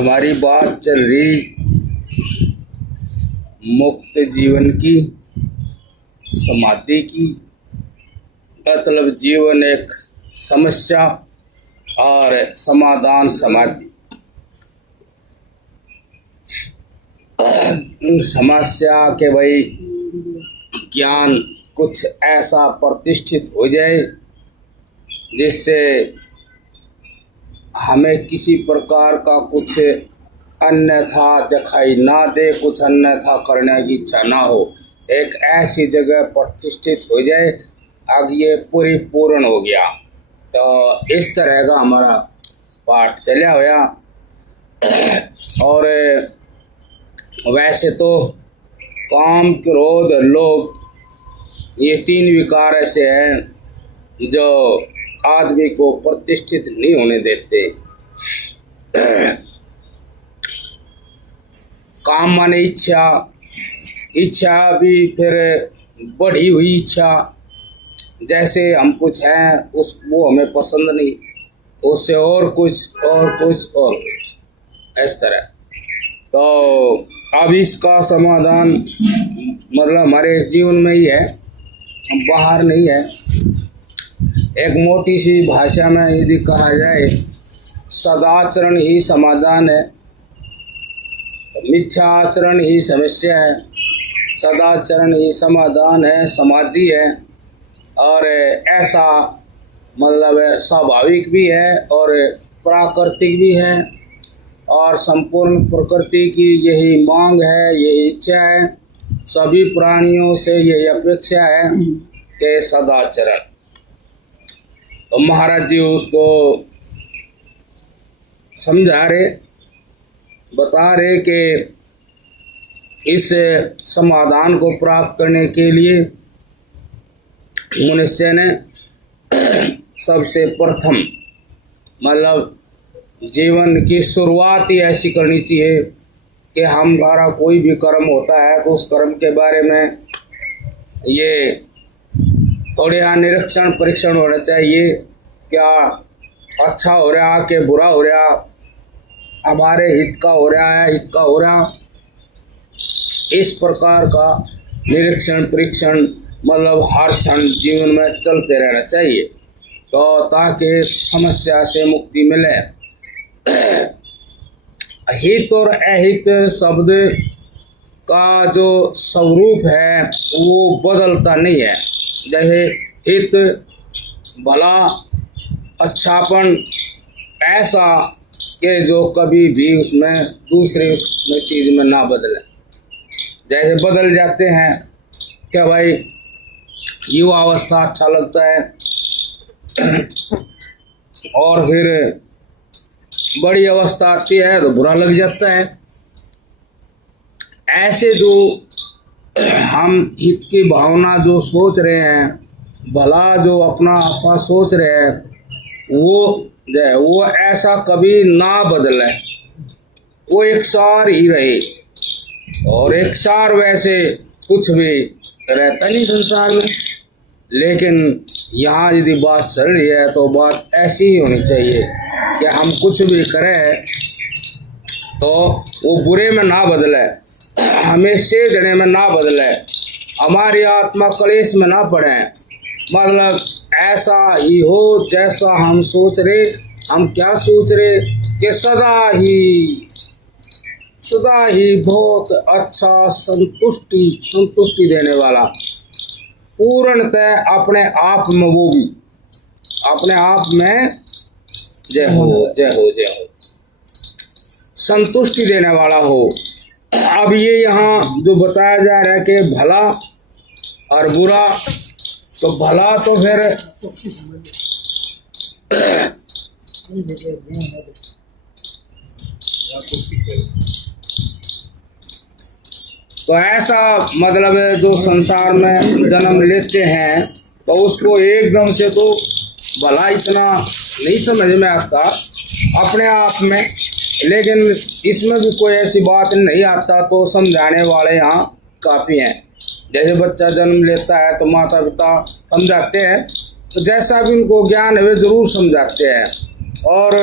हमारी बात चल रही मुक्त जीवन की, समाधि की। मतलब जीवन एक समस्या और समाधान समाधि। समस्या के भाई ज्ञान कुछ ऐसा प्रतिष्ठित हो जाए जिससे हमें किसी प्रकार का कुछ अन्यथा दिखाई ना दे, कुछ अन्यथा करने की इच्छा ना हो। एक ऐसी जगह प्रतिष्ठित हो जाए, अब ये पूर्ण हो गया। तो इस तरह का हमारा पाठ चला हुआ। और वैसे तो काम, क्रोध, लोभ ये तीन विकार ऐसे हैं जो आदमी को प्रतिष्ठित नहीं होने देते। काम माने इच्छा, इच्छा भी फिर बढ़ी हुई इच्छा। जैसे हम कुछ हैं उस वो हमें पसंद नहीं, उससे और कुछ और कुछ और कुछ, इस तरह। तो अब इसका समाधान मतलब हमारे जीवन में ही है, हम बाहर नहीं है। एक मोटी सी भाषा में यदि कहा जाए, सदाचरण ही समाधान है, मिथ्याचरण ही समस्या है, सदाचरण ही समाधान है, समाधि है। और ऐसा मतलब स्वाभाविक भी है और प्राकृतिक भी है, और संपूर्ण प्रकृति की यही मांग है, यही इच्छा है, सभी प्राणियों से यही अपेक्षा है कि सदाचरण। तो महाराज जी उसको समझा रहे, बता रहे कि इस समाधान को प्राप्त करने के लिए मनुष्य ने सबसे प्रथम मतलब जीवन की शुरुआत ही ऐसी करनी चाहिए कि हमारा कोई भी कर्म होता है तो उस कर्म के बारे में ये थोड़े निरीक्षण परीक्षण होना चाहिए। क्या अच्छा हो रहा कि बुरा हो रहा, हमारे हित का हो रहा है, हित का हो रहा, इस प्रकार का निरीक्षण परीक्षण मतलब हर क्षण जीवन में चलते रहना चाहिए, तो ताकि समस्या से मुक्ति मिले। हित और अहित शब्द का जो स्वरूप है वो बदलता नहीं है। जैसे हित भला, अच्छापन, ऐसा कि जो कभी भी उसमें दूसरे उसमें चीज़ में ना बदले। जैसे बदल जाते हैं क्या भाई, युवा अवस्था अच्छा लगता है और फिर बड़ी अवस्था आती है तो बुरा लग जाता है। ऐसे जो हम हित की भावना जो सोच रहे हैं, भला जो अपना आपा सोच रहे हैं, वो ऐसा कभी ना बदले, वो एक सार ही रहे। और एक सार वैसे कुछ भी रहता नहीं संसार में, लेकिन यहाँ यदि बात चल रही है तो बात ऐसी ही होनी चाहिए कि हम कुछ भी करें तो वो बुरे में ना बदले, हमें सेधने में ना बदले, हमारी आत्मा क्लेश में ना पड़े। मतलब ऐसा ही हो जैसा हम सोच रहे। हम क्या सोच रहे कि सदा ही बहुत अच्छा, संतुष्टि देने वाला, पूर्णतः अपने आप में, वो भी अपने आप में जय हो जय हो जय हो, संतुष्टि देने वाला हो। अब ये यहाँ जो बताया जा रहा है कि भला और बुरा, तो भला तो फिर तो ऐसा मतलब जो संसार में जन्म लेते हैं तो उसको एकदम से तो भला इतना नहीं समझ में आता अपने आप में, लेकिन इसमें भी कोई ऐसी बात नहीं आता तो समझाने वाले यहाँ काफ़ी हैं। जैसे बच्चा जन्म लेता है तो माता पिता समझाते हैं, तो जैसा भी उनको ज्ञान है वे ज़रूर समझाते हैं। और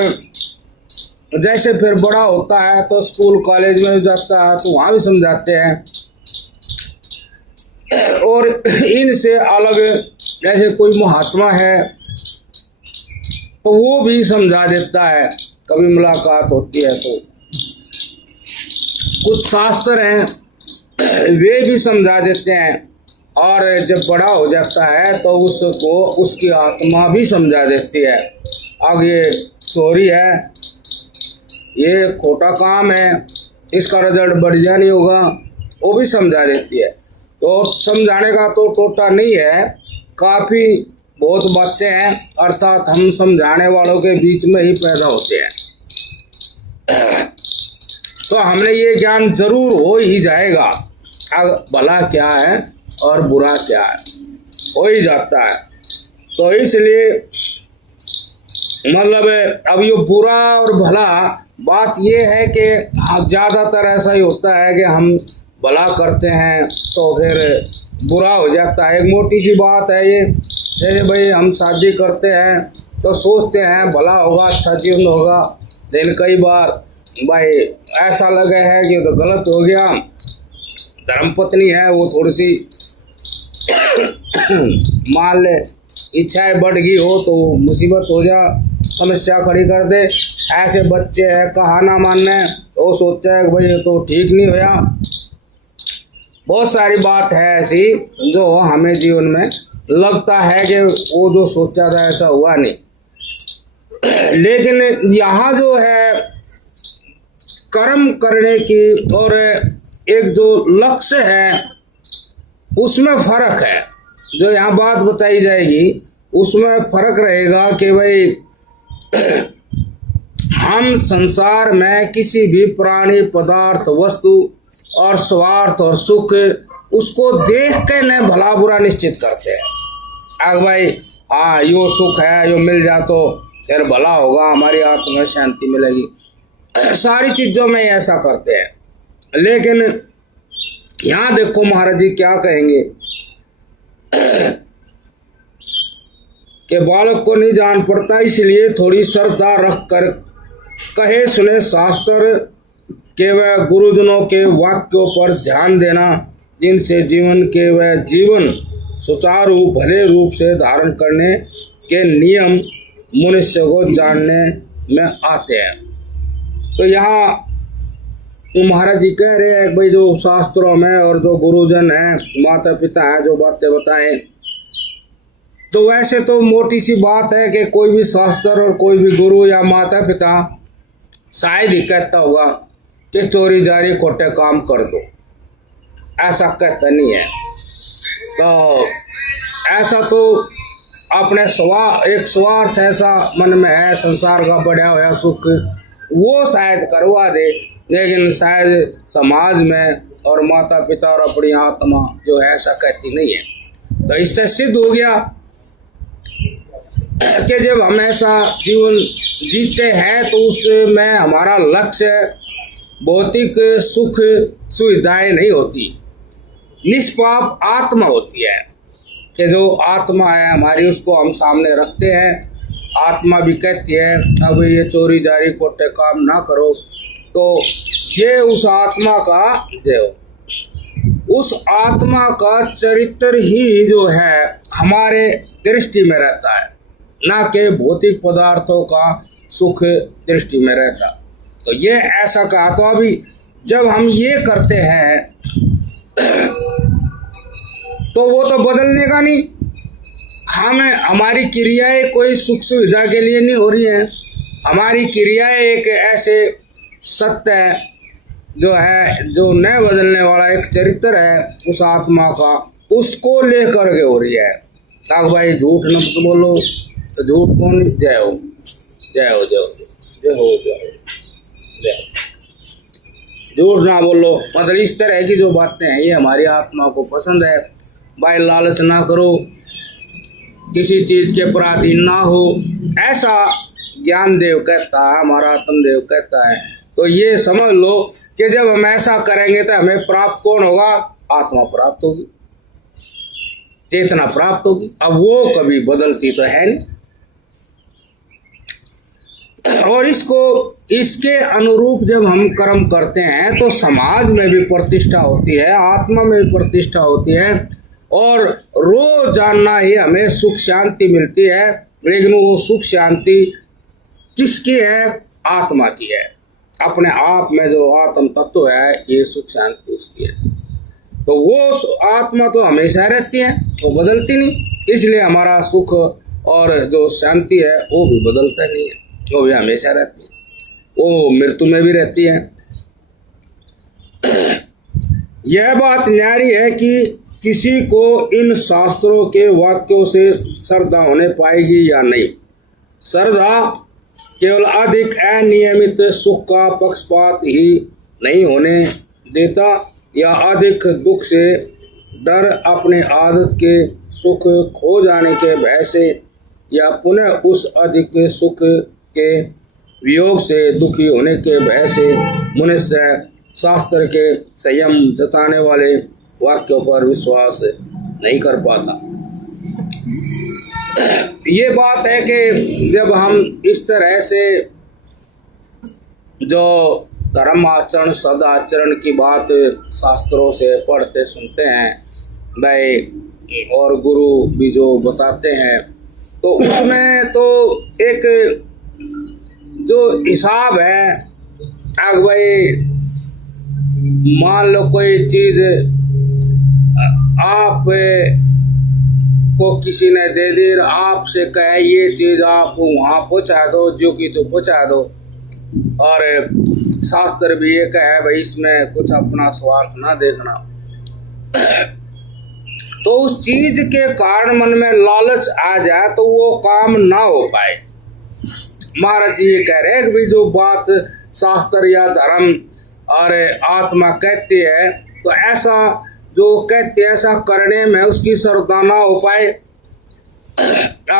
जैसे फिर बड़ा होता है तो स्कूल कॉलेज में जाता है तो वहाँ भी समझाते हैं। और इनसे अलग जैसे कोई महात्मा है तो वो भी समझा देता है, कभी मुलाकात होती है तो। कुछ शास्त्र हैं वे भी समझा देते हैं, और जब बड़ा हो जाता है तो उसको उसकी आत्मा भी समझा देती है, अब ये चोरी है, ये खोटा काम है, इसका रिजल्ट बढ़िया नहीं होगा, वो भी समझा देती है। तो समझाने का तो टोटा नहीं है, काफ़ी बहुत बातें हैं, अर्थात हम समझाने वालों के बीच में ही पैदा होते हैं। तो हमने ये ज्ञान जरूर हो ही जाएगा, अब भला क्या है और बुरा क्या है हो ही जाता है। तो इसलिए मतलब अब ये बुरा और भला बात ये है कि ज़्यादातर ऐसा ही होता है कि हम भला करते हैं तो फिर बुरा हो जाता है। एक मोटी सी बात है ये, जैसे भाई हम शादी करते हैं तो सोचते हैं भला होगा, अच्छा जीवन होगा, लेकिन कई बार भाई ऐसा लगा है कि तो गलत हो गया, धर्मपत्नी है वो थोड़ी सी मान ले इच्छाएं बढ़ गई हो तो मुसीबत हो जा, समस्या खड़ी कर दे। ऐसे बच्चे हैं कहा ना मानने, वो सोचता है कि भाई ये तो ठीक नहीं होया। बहुत सारी बात है ऐसी जो हमें जीवन में लगता है कि वो जो सोचा था ऐसा हुआ नहीं। लेकिन यहाँ जो है कर्म करने की और एक जो लक्ष्य है उसमें फर्क है, जो यहाँ बात बताई जाएगी उसमें फर्क रहेगा कि भाई हम संसार में किसी भी प्राणी पदार्थ वस्तु और स्वार्थ और सुख उसको देख के न भला बुरा निश्चित करते हैं। अगर भाई हाँ यो सुख है, यो मिल जा तो फिर भला होगा, हमारी आत्मा में शांति मिलेगी, सारी चीज़ों में ऐसा करते हैं। लेकिन यहाँ देखो महाराज जी क्या कहेंगे कि बालक को नहीं जान पड़ता, इसलिए थोड़ी श्रद्धा रख कर कहे सुने शास्त्र के वह गुरुजनों के वाक्यों पर ध्यान देना, जिनसे जीवन के वह जीवन सुचारू भले रूप से धारण करने के नियम मनुष्य को जानने में आते हैं। तो यहाँ महाराज जी कह रहे हैं भाई जो शास्त्रों में और जो गुरुजन हैं, माता पिता हैं, जो बातें बताएं, तो वैसे तो मोटी सी बात है कि कोई भी शास्त्र और कोई भी गुरु या माता पिता शायद ही कहता होगा कि चोरी जारी खोटे काम कर दो, ऐसा कहता नहीं है। तो ऐसा तो अपने एक स्वार्थ ऐसा मन में है, संसार का बढ़िया हुआ सुख वो शायद करवा दे, लेकिन शायद समाज में और माता पिता और अपनी आत्मा जो है ऐसा कहती नहीं है। तो इससे सिद्ध हो गया कि जब हम ऐसा जीवन जीते हैं तो उसमें हमारा लक्ष्य भौतिक सुख सुविधाएं नहीं होती, निष्पाप आत्मा होती है कि जो आत्मा है हमारी उसको हम सामने रखते हैं। आत्मा भी कहती है अब ये चोरी जारी खोटे काम ना करो, तो ये उस आत्मा का देव, उस आत्मा का चरित्र ही जो है हमारे दृष्टि में रहता है, ना कि भौतिक पदार्थों का सुख दृष्टि में रहता। तो ये ऐसा कहा। तो अभी जब हम ये करते हैं तो वो तो बदलने का नहीं, हमारी क्रियाएं कोई सुख सुविधा के लिए नहीं हो रही हैं, हमारी क्रियाएं एक ऐसे सत्य है जो है जो न बदलने वाला एक चरित्र है उस आत्मा का, उसको लेकर के हो रही है। ताकि भाई झूठ न बोलो तो झूठ कौन, जय हो जय हो जय हो जय हो जय हो जय, झूठ ना बोलो, मतलब इस तरह की जो बातें हैं ये हमारी आत्मा को पसंद है। भाई लालच ना करो, किसी चीज़ के पराधीन ना हो, ऐसा ज्ञान देव कहता है, हमारा आत्मदेव कहता है। तो ये समझ लो कि जब हम ऐसा करेंगे तो हमें प्राप्त कौन होगा, आत्मा प्राप्त होगी, चेतना प्राप्त होगी। अब वो कभी बदलती तो है नहीं। और इसके अनुरूप जब हम कर्म करते हैं तो समाज में भी प्रतिष्ठा होती है, आत्मा में भी प्रतिष्ठा होती है, और रोजाना ही हमें सुख शांति मिलती है। लेकिन वो सुख शांति किसकी है? आत्मा की है। अपने आप में जो आत्म तत्व है, ये सुख शांति उसकी है। तो वो आत्मा तो हमेशा रहती है, वो बदलती नहीं। इसलिए हमारा सुख और जो शांति है वो भी बदलता नहीं है, वो भी हमेशा रहती है। वो मृत्यु में भी रहती है। यह बात न्यारी है कि किसी को इन शास्त्रों के वाक्यों से श्रद्धा होने पाएगी या नहीं। श्रद्धा केवल अधिक अनियमित सुख का पक्षपात ही नहीं होने देता, या अधिक दुख से डर, अपने आदत के सुख खो जाने के भय से, या पुनः उस अधिक सुख के वियोग से दुखी होने के भय से मनुष्य शास्त्र के संयम जताने वाले वाक्यों पर विश्वास नहीं कर पाता। ये बात है कि जब हम इस तरह से जो धर्म आचरण सदाचरण की बात शास्त्रों से पढ़ते सुनते हैं भाई, और गुरु भी जो बताते हैं, तो उसमें तो एक जो हिसाब है, अगर भाई मान लो कोई चीज़ आप को किसी ने दे दी, आपसे कहे ये चीज़ आप वहाँ पहुँचा दो, जो कि तो पहुँचा दो, और शास्त्र भी ये कहे भाई इसमें कुछ अपना स्वार्थ ना देखना, तो उस चीज के कारण मन में लालच आ जाए तो वो काम ना हो पाए। महाराज जी ये कह रहे हैं कि भाई जो बात शास्त्र या धर्म और आत्मा कहती है, तो ऐसा जो कहते हैं ऐसा करने में उसकी श्रद्धा ना हो पाए।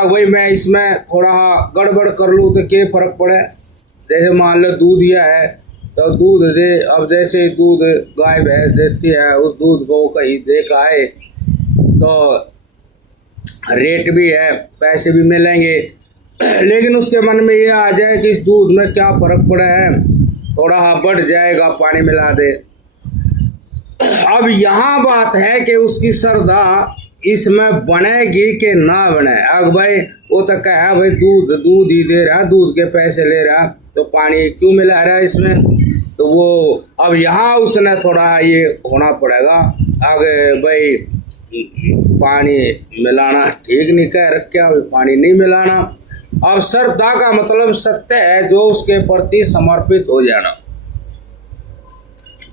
भाई मैं इसमें थोड़ा गड़बड़ कर लूँ तो क्या फर्क पड़े। जैसे मान लो दूध दिया है तो दूध दे, अब जैसे दूध गाय भैंस देती है, उस दूध को कहीं दे के आए तो रेट भी है, पैसे भी मिलेंगे, लेकिन उसके मन में ये आ जाए कि इस दूध में क्या फर्क पड़ा है, थोड़ा बढ़ जाएगा, पानी मिला दे। अब यहाँ बात है कि उसकी श्रद्धा इसमें बनेगी कि ना बने। अब भाई वो तो कहा भाई दूध ही दे रहा, दूध के पैसे ले रहा, तो पानी क्यों मिला रहा है इसमें, तो वो अब यहाँ उसने थोड़ा ये होना पड़ेगा आगे, भाई पानी मिलाना ठीक नहीं कह रखा, अभी पानी नहीं मिलाना। अब श्रद्धा का मतलब सत्य है जो उसके प्रति समर्पित हो जाना,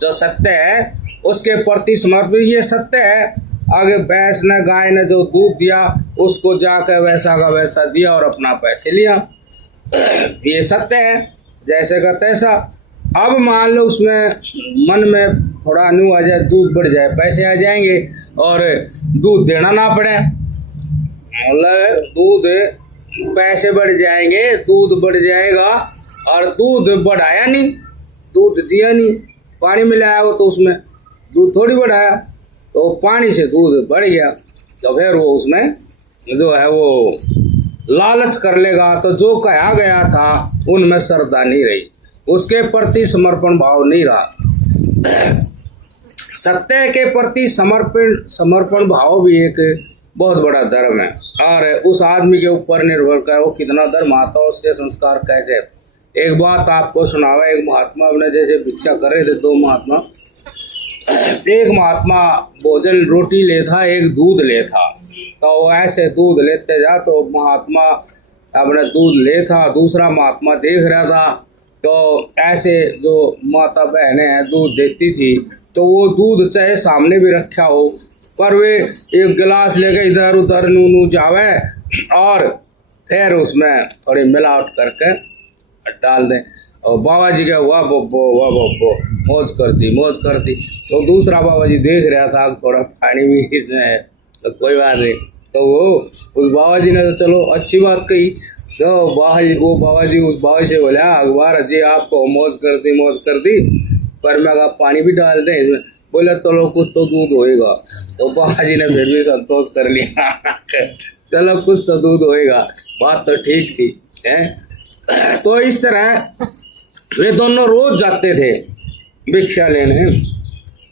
जो सत्य है उसके प्रति समर्पित, ये सत्य है। आगे भैंस ने गाय ने जो दूध दिया उसको जाकर वैसा का वैसा दिया और अपना पैसे लिया, ये सत्य है, जैसे का तैसा। अब मान लो उसमें मन में थोड़ा न्यू आ जाए, दूध बढ़ जाए, पैसे आ जाएंगे और दूध देना ना पड़े, मतलब दूध पैसे बढ़ जाएंगे, दूध बढ़ जाएगा, और दूध बढ़ाया नहीं, दूध दिया नहीं, पानी मिलाया वो तो उसमें दूध थोड़ी बढ़ाया, तो पानी से दूध बढ़ गया, तो फिर वो उसमें जो है वो लालच कर लेगा। तो जो कहा गया था उनमें श्रद्धा नहीं रही, उसके प्रति समर्पण भाव नहीं रहा। सत्य के प्रति समर्पण भाव भी एक बहुत बड़ा धर्म है, और उस आदमी के ऊपर निर्भर कर वो कितना धर्म आता है, उसके संस्कार कैसे। एक बात आपको सुनावा, एक महात्मा अपने जैसे भिक्षा कर रहे थे, दो महात्मा, एक महात्मा भोजन रोटी ले था, एक दूध ले था, तो वो ऐसे दूध लेते जा, तो महात्मा अपने दूध ले था, दूसरा महात्मा देख रहा था, तो ऐसे जो माता बहनें हैं दूध देती थी, तो वो दूध चाहे सामने भी रखा हो, पर वे एक गिलास लेके इधर उधर नू जावे और फिर उसमें थोड़ी मिलावट करके डाल दें, और बाबा जी का वाह बब्बो मौज कर दी। तो दूसरा बाबा जी देख रहा था थोड़ा पानी भी इसमें है, तो कोई बात नहीं, तो वो उस बाबा जी ने तो चलो अच्छी बात कही, तो बाबा जी उस बाबा से बोला, अखबार जी आपको मौज कर दी, पर मैं अगर पानी भी डाल दें इसमें, बोले चलो कुछ तो दूध होएगा। तो बाबा जी ने फिर भी संतोष कर लिया चलो कुछ तो दूध होएगा, बात तो ठीक थी है। तो इस तरह वे दोनों रोज जाते थे भिक्षा लेने।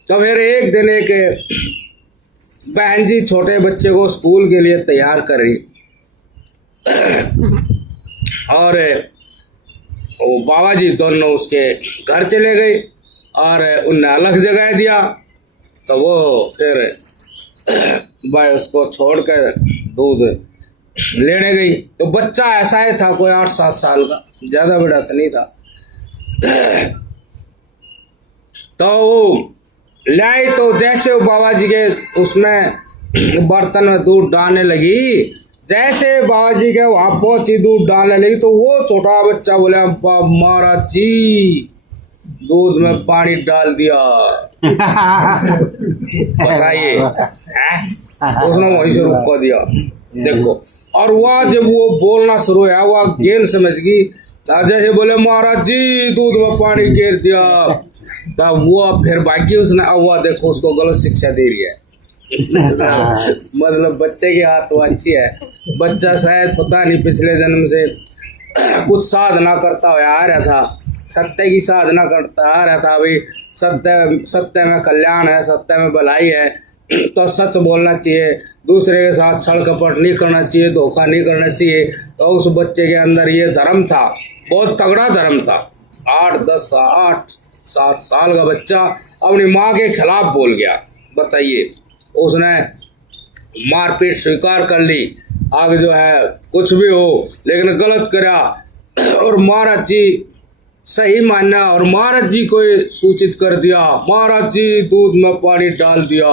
तो फिर एक दिन एक बहन जी छोटे बच्चे को स्कूल के लिए तैयार कर रही, और वो बाबा जी दोनों उसके घर चले गए और उन्हें अलग जगह दिया। तो वो फिर भाई उसको छोड़कर दूध लेने गई। तो बच्चा ऐसा ही था, कोई 8-7 साल का, ज्यादा बड़ा तो नहीं था। तो वो लाई, तो जैसे वो बाबा जी के उसमें बर्तन में दूध डालने लगी, जैसे बाबा जी के वहां पहुंची दूध डालने लगी, तो वो छोटा बच्चा बोले, अब्बा महाराज जी दूध में पानी डाल दिया। बताइए, उसने वहीं से रुक दिया। देखो, और वह जब वो बोलना शुरू हुआ, वह गेल समझ गई। जैसे बोले महाराज जी दूध में पानी गिर दिया, तब वो फिर बाकी उसने, अब वह देखो उसको गलत शिक्षा दे रही है। मतलब बच्चे की हाथ तो अच्छी है, बच्चा शायद पता नहीं पिछले जन्म से कुछ साधना करता हुआ आ रहा था, सत्य की साधना करता आ रहा था। भाई सत्य में कल्याण है, सत्य में भलाई है, तो सच बोलना चाहिए, दूसरे के साथ छल कपट नहीं करना चाहिए, धोखा नहीं करना चाहिए। तो उस बच्चे के अंदर ये धर्म था, बहुत तगड़ा धर्म था। 8-7 साल का बच्चा अपनी माँ के खिलाफ बोल गया। बताइए, उसने मारपीट स्वीकार कर ली, आगे जो है कुछ भी हो, लेकिन गलत करा और महाराज जी सही मानना, और महाराज जी को सूचित कर दिया, महाराज जी दूध में पानी डाल दिया,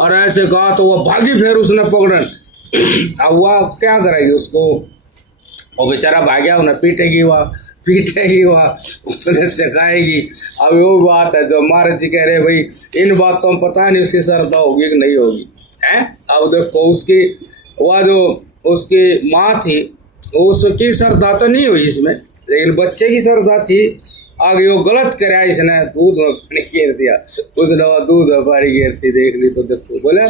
और ऐसे कहा तो वह भागी। फिर उसने पकड़न, अब वह क्या करेगी उसको, वो बेचारा भाग गया, उन्हें पीटेगी वह उसने सिखाएगी। अब वो बात है जो महाराज जी कह रहे भाई, इन बातों में पता नहीं उसकी श्रद्धा होगी कि नहीं होगी है। अब देखो उसकी वह जो उसकी माँ थी, उसकी श्रद्धा तो नहीं हुई इसमें, लेकिन बच्चे की श्रद्धा थी। आगे वो गलत कराया, इसने दूध में पानी गिर दिया, उसने दूध में पानी गिरती देख ली। तो देखो बोले,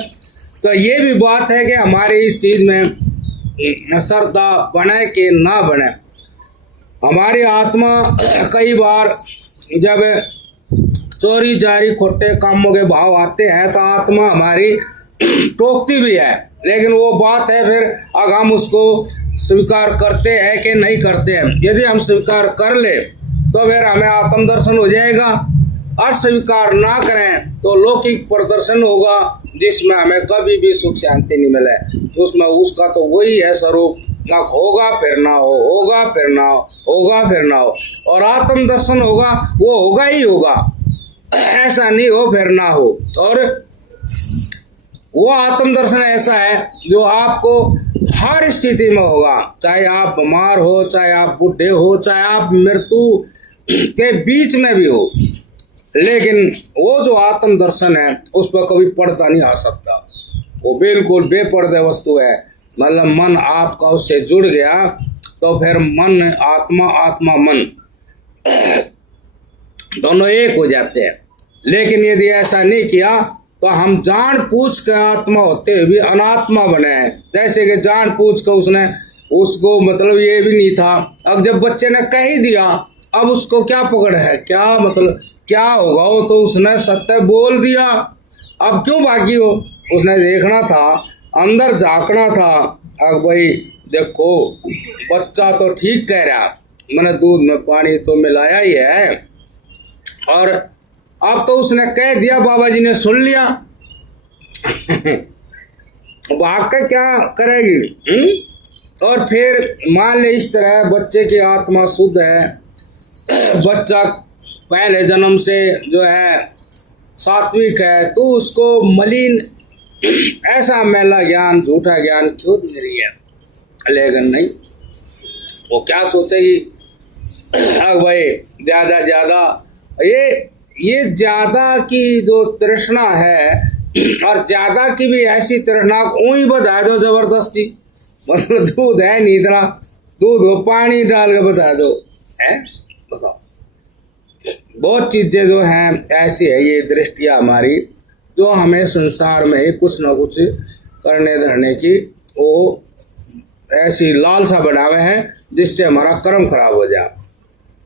तो ये भी बात है कि हमारे इस चीज में श्रद्धा बने कि ना बने। हमारी आत्मा कई बार जब चोरी जारी खोटे कामों के भाव आते हैं, तो आत्मा हमारी टोकती भी है, लेकिन वो बात है फिर अगर हम उसको स्वीकार करते हैं कि नहीं करते हैं। यदि हम स्वीकार कर ले तो फिर हमें आत्म दर्शन हो जाएगा, और स्वीकार ना करें तो लौकिक प्रदर्शन होगा, जिसमें हमें कभी भी सुख शांति नहीं मिले। उसमें उसका तो वही है स्वरूप, ना होगा फिर ना हो, होगा फिर ना हो, होगा फिर ना हो। और आत्म दर्शन होगा, वो होगा ही होगा, ऐसा नहीं हो फिर ना हो। और वो आत्म दर्शन ऐसा है जो आपको हर स्थिति में होगा, चाहे आप बीमार हो, चाहे आप बूढ़े हो, चाहे आप मृत्यु के बीच में भी हो, लेकिन वो जो आत्म दर्शन है उस पर कभी पर्दा नहीं आ सकता। वो बिल्कुल बेपर्दे वस्तु है। मतलब मन आपका उससे जुड़ गया तो फिर मन आत्मा, आत्मा मन दोनों एक हो जाते हैं। लेकिन यदि ऐसा नहीं किया तो हम जान पूछ कर आत्मा होते हुए भी अनात्मा बने हैं। जैसे कि जान पूछ कर उसने उसको, मतलब ये भी नहीं था, अब जब बच्चे ने कह ही दिया, अब उसको क्या पकड़ है, क्या मतलब क्या होगा, वो तो उसने सत्य बोल दिया। अब क्यों बाकी हो, उसने देखना था, अंदर झांकना था। अब भाई देखो बच्चा तो ठीक कह रहा, मैंने दूध में पानी तो मिलाया ही है, और अब तो उसने कह दिया, बाबा जी ने सुन लिया। अब आपका क्या करेगी? और फिर मान ले इस तरह बच्चे की आत्मा शुद्ध है, बच्चा पहले जन्म से जो है सात्विक है, तो उसको मलिन ऐसा मैला ज्ञान, झूठा ज्ञान क्यों दे रही है? लेकिन नहीं, वो क्या सोचेगी, भाई ज्यादा ये ज्यादा की जो तृष्णा है, और ज्यादा की भी ऐसी तृष्णा ऊँही बता दो जबरदस्ती, मतलब दूध है नहीं इतना, दूध को पानी डाल के बता दो, है बताओ। बहुत चीजें जो हैं ऐसी है, ये दृष्टियाँ हमारी जो हमें संसार में कुछ ना कुछ करने धरने की वो ऐसी लालसा बनावे हैं जिससे हमारा कर्म खराब हो जाए।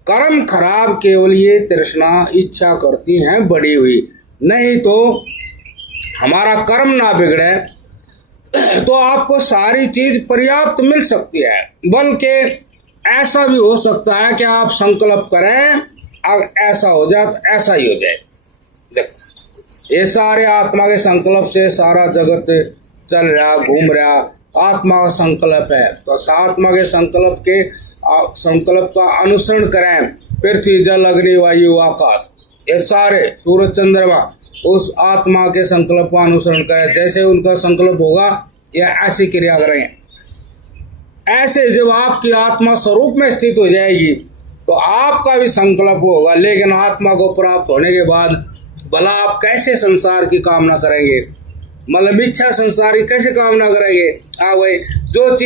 कर्म खराब केवल ये तृष्णा इच्छा करती हैं बड़ी हुई, नहीं तो हमारा कर्म ना बिगड़े तो आपको सारी चीज पर्याप्त मिल सकती है। बल्कि ऐसा भी हो सकता है कि आप संकल्प करें अब ऐसा हो जाए तो ऐसा ही हो जाए। देखो ये सारे आत्मा के संकल्प से सारा जगत चल रहा घूम रहा, आत्मा का संकल्प है। तो आत्मा के संकल्प का अनुसरण करें। पृथ्वी जल अग्नि वायु आकाश ये सारे सूरज चंद्रमा उस आत्मा के संकल्प का अनुसरण करें। जैसे उनका संकल्प होगा या ऐसी क्रिया करें। ऐसे जब आपकी आत्मा स्वरूप में स्थित हो जाएगी तो आपका भी संकल्प होगा। लेकिन आत्मा को प्राप्त होने के बाद भला आप कैसे संसार की कामना करेंगे, मतलब इच्छा संसार की कैसे कामना करेंगे। हाँ भाई, जो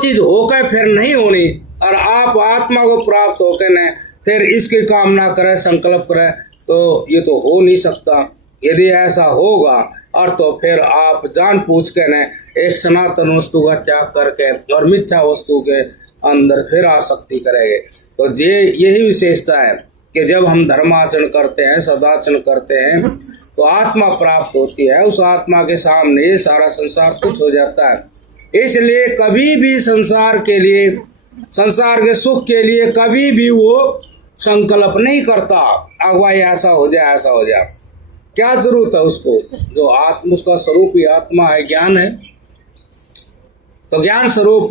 चीज होकर फिर नहीं होनी और आप आत्मा को प्राप्त होकर न फिर इसकी कामना करें संकल्प करें तो ये तो हो नहीं सकता। यदि ऐसा होगा और तो फिर आप जान पूछ के न एक सनातन वस्तु का त्याग करके और मिथ्या वस्तु के अंदर फिर आसक्ति करेंगे। तो यही विशेषता है कि जब हम धर्माचरण करते हैं सदाचरण करते हैं तो आत्मा प्राप्त होती है। उस आत्मा के सामने ये सारा संसार कुछ हो जाता है। इसलिए कभी भी संसार के लिए, संसार के सुख के लिए कभी भी वो संकल्प नहीं करता अगवाई ऐसा हो जाए ऐसा हो जाए। क्या जरूरत है उसको, जो आत्मा उसका स्वरूप ही आत्मा है, ज्ञान है। तो ज्ञान स्वरूप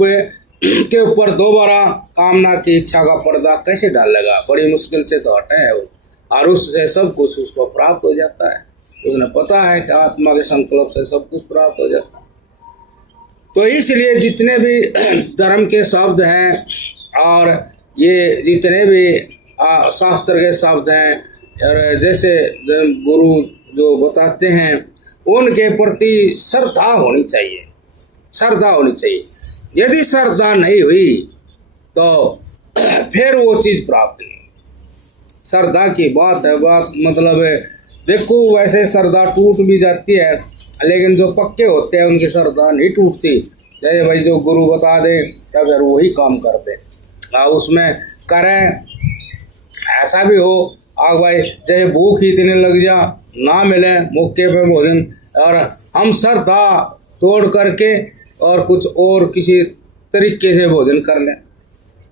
के ऊपर दोबारा कामना की इच्छा का पर्दा कैसे डालेगा, बड़ी मुश्किल से तो हटा है वो, और उससे सब कुछ उसको प्राप्त हो जाता है। उसने पता है कि आत्मा के संकल्प से सब कुछ प्राप्त हो जाता है। तो इसलिए जितने भी धर्म के शब्द हैं और ये जितने भी शास्त्र के शब्द हैं और जैसे गुरु जो बताते हैं उनके प्रति श्रद्धा होनी चाहिए, श्रद्धा होनी चाहिए। यदि श्रद्धा नहीं हुई तो फिर वो चीज़ प्राप्त नहीं। श्रद्धा की बात है, बात मतलब है देखो वैसे श्रद्धा टूट भी जाती है लेकिन जो पक्के होते हैं उनकी श्रद्धा नहीं टूटती। जैसे भाई जो गुरु बता दे या फिर वही काम कर दे, उसमें करें। ऐसा भी हो आग भाई जैसे भूख ही इतने लग जा ना मिले मौके पे भोजन और हम श्रद्धा तोड़ करके और कुछ और किसी तरीके से भोजन कर लें,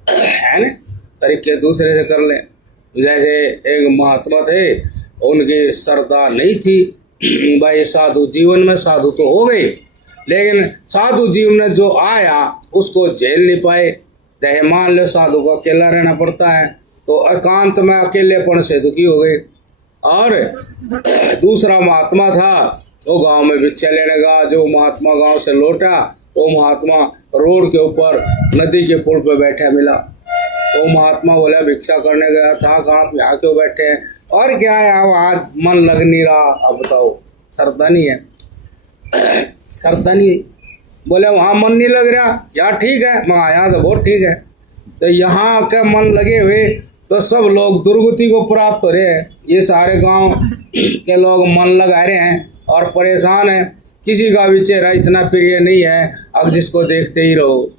है ना, तरीके दूसरे से कर लें। जैसे एक महात्मा थे, उनकी श्रद्धा नहीं थी भाई साधु जीवन में, साधु तो हो गए लेकिन साधु जीवन में जो आया उसको झेल नहीं पाए। जैसे मान लो साधु को अकेला रहना पड़ता है तो एकांत में अकेलेपन से दुखी हो गए। और दूसरा महात्मा था वो गांव में भिक्षा लेने गया। जो महात्मा गांव से लौटा तो महात्मा रोड के ऊपर नदी के पुल पर बैठा मिला। तो महात्मा बोला भिक्षा करने गया था, कहाँ आप यहाँ क्यों बैठे हैं? और क्या है आज मन लग नहीं रहा। अब बताओ श्रद्धा नहीं है, श्रद्धा नहीं। बोले वहाँ मन नहीं लग रहा, यहाँ ठीक है। मैं यहाँ तो बहुत ठीक है। तो यहाँ के मन लगे हुए तो सब लोग दुर्गति को प्राप्त हो रहे हैं। ये सारे गांव के लोग मन लगा रहे हैं और परेशान हैं। किसी का भी चेहरा इतना प्रिय नहीं है, अब जिसको देखते ही रहो।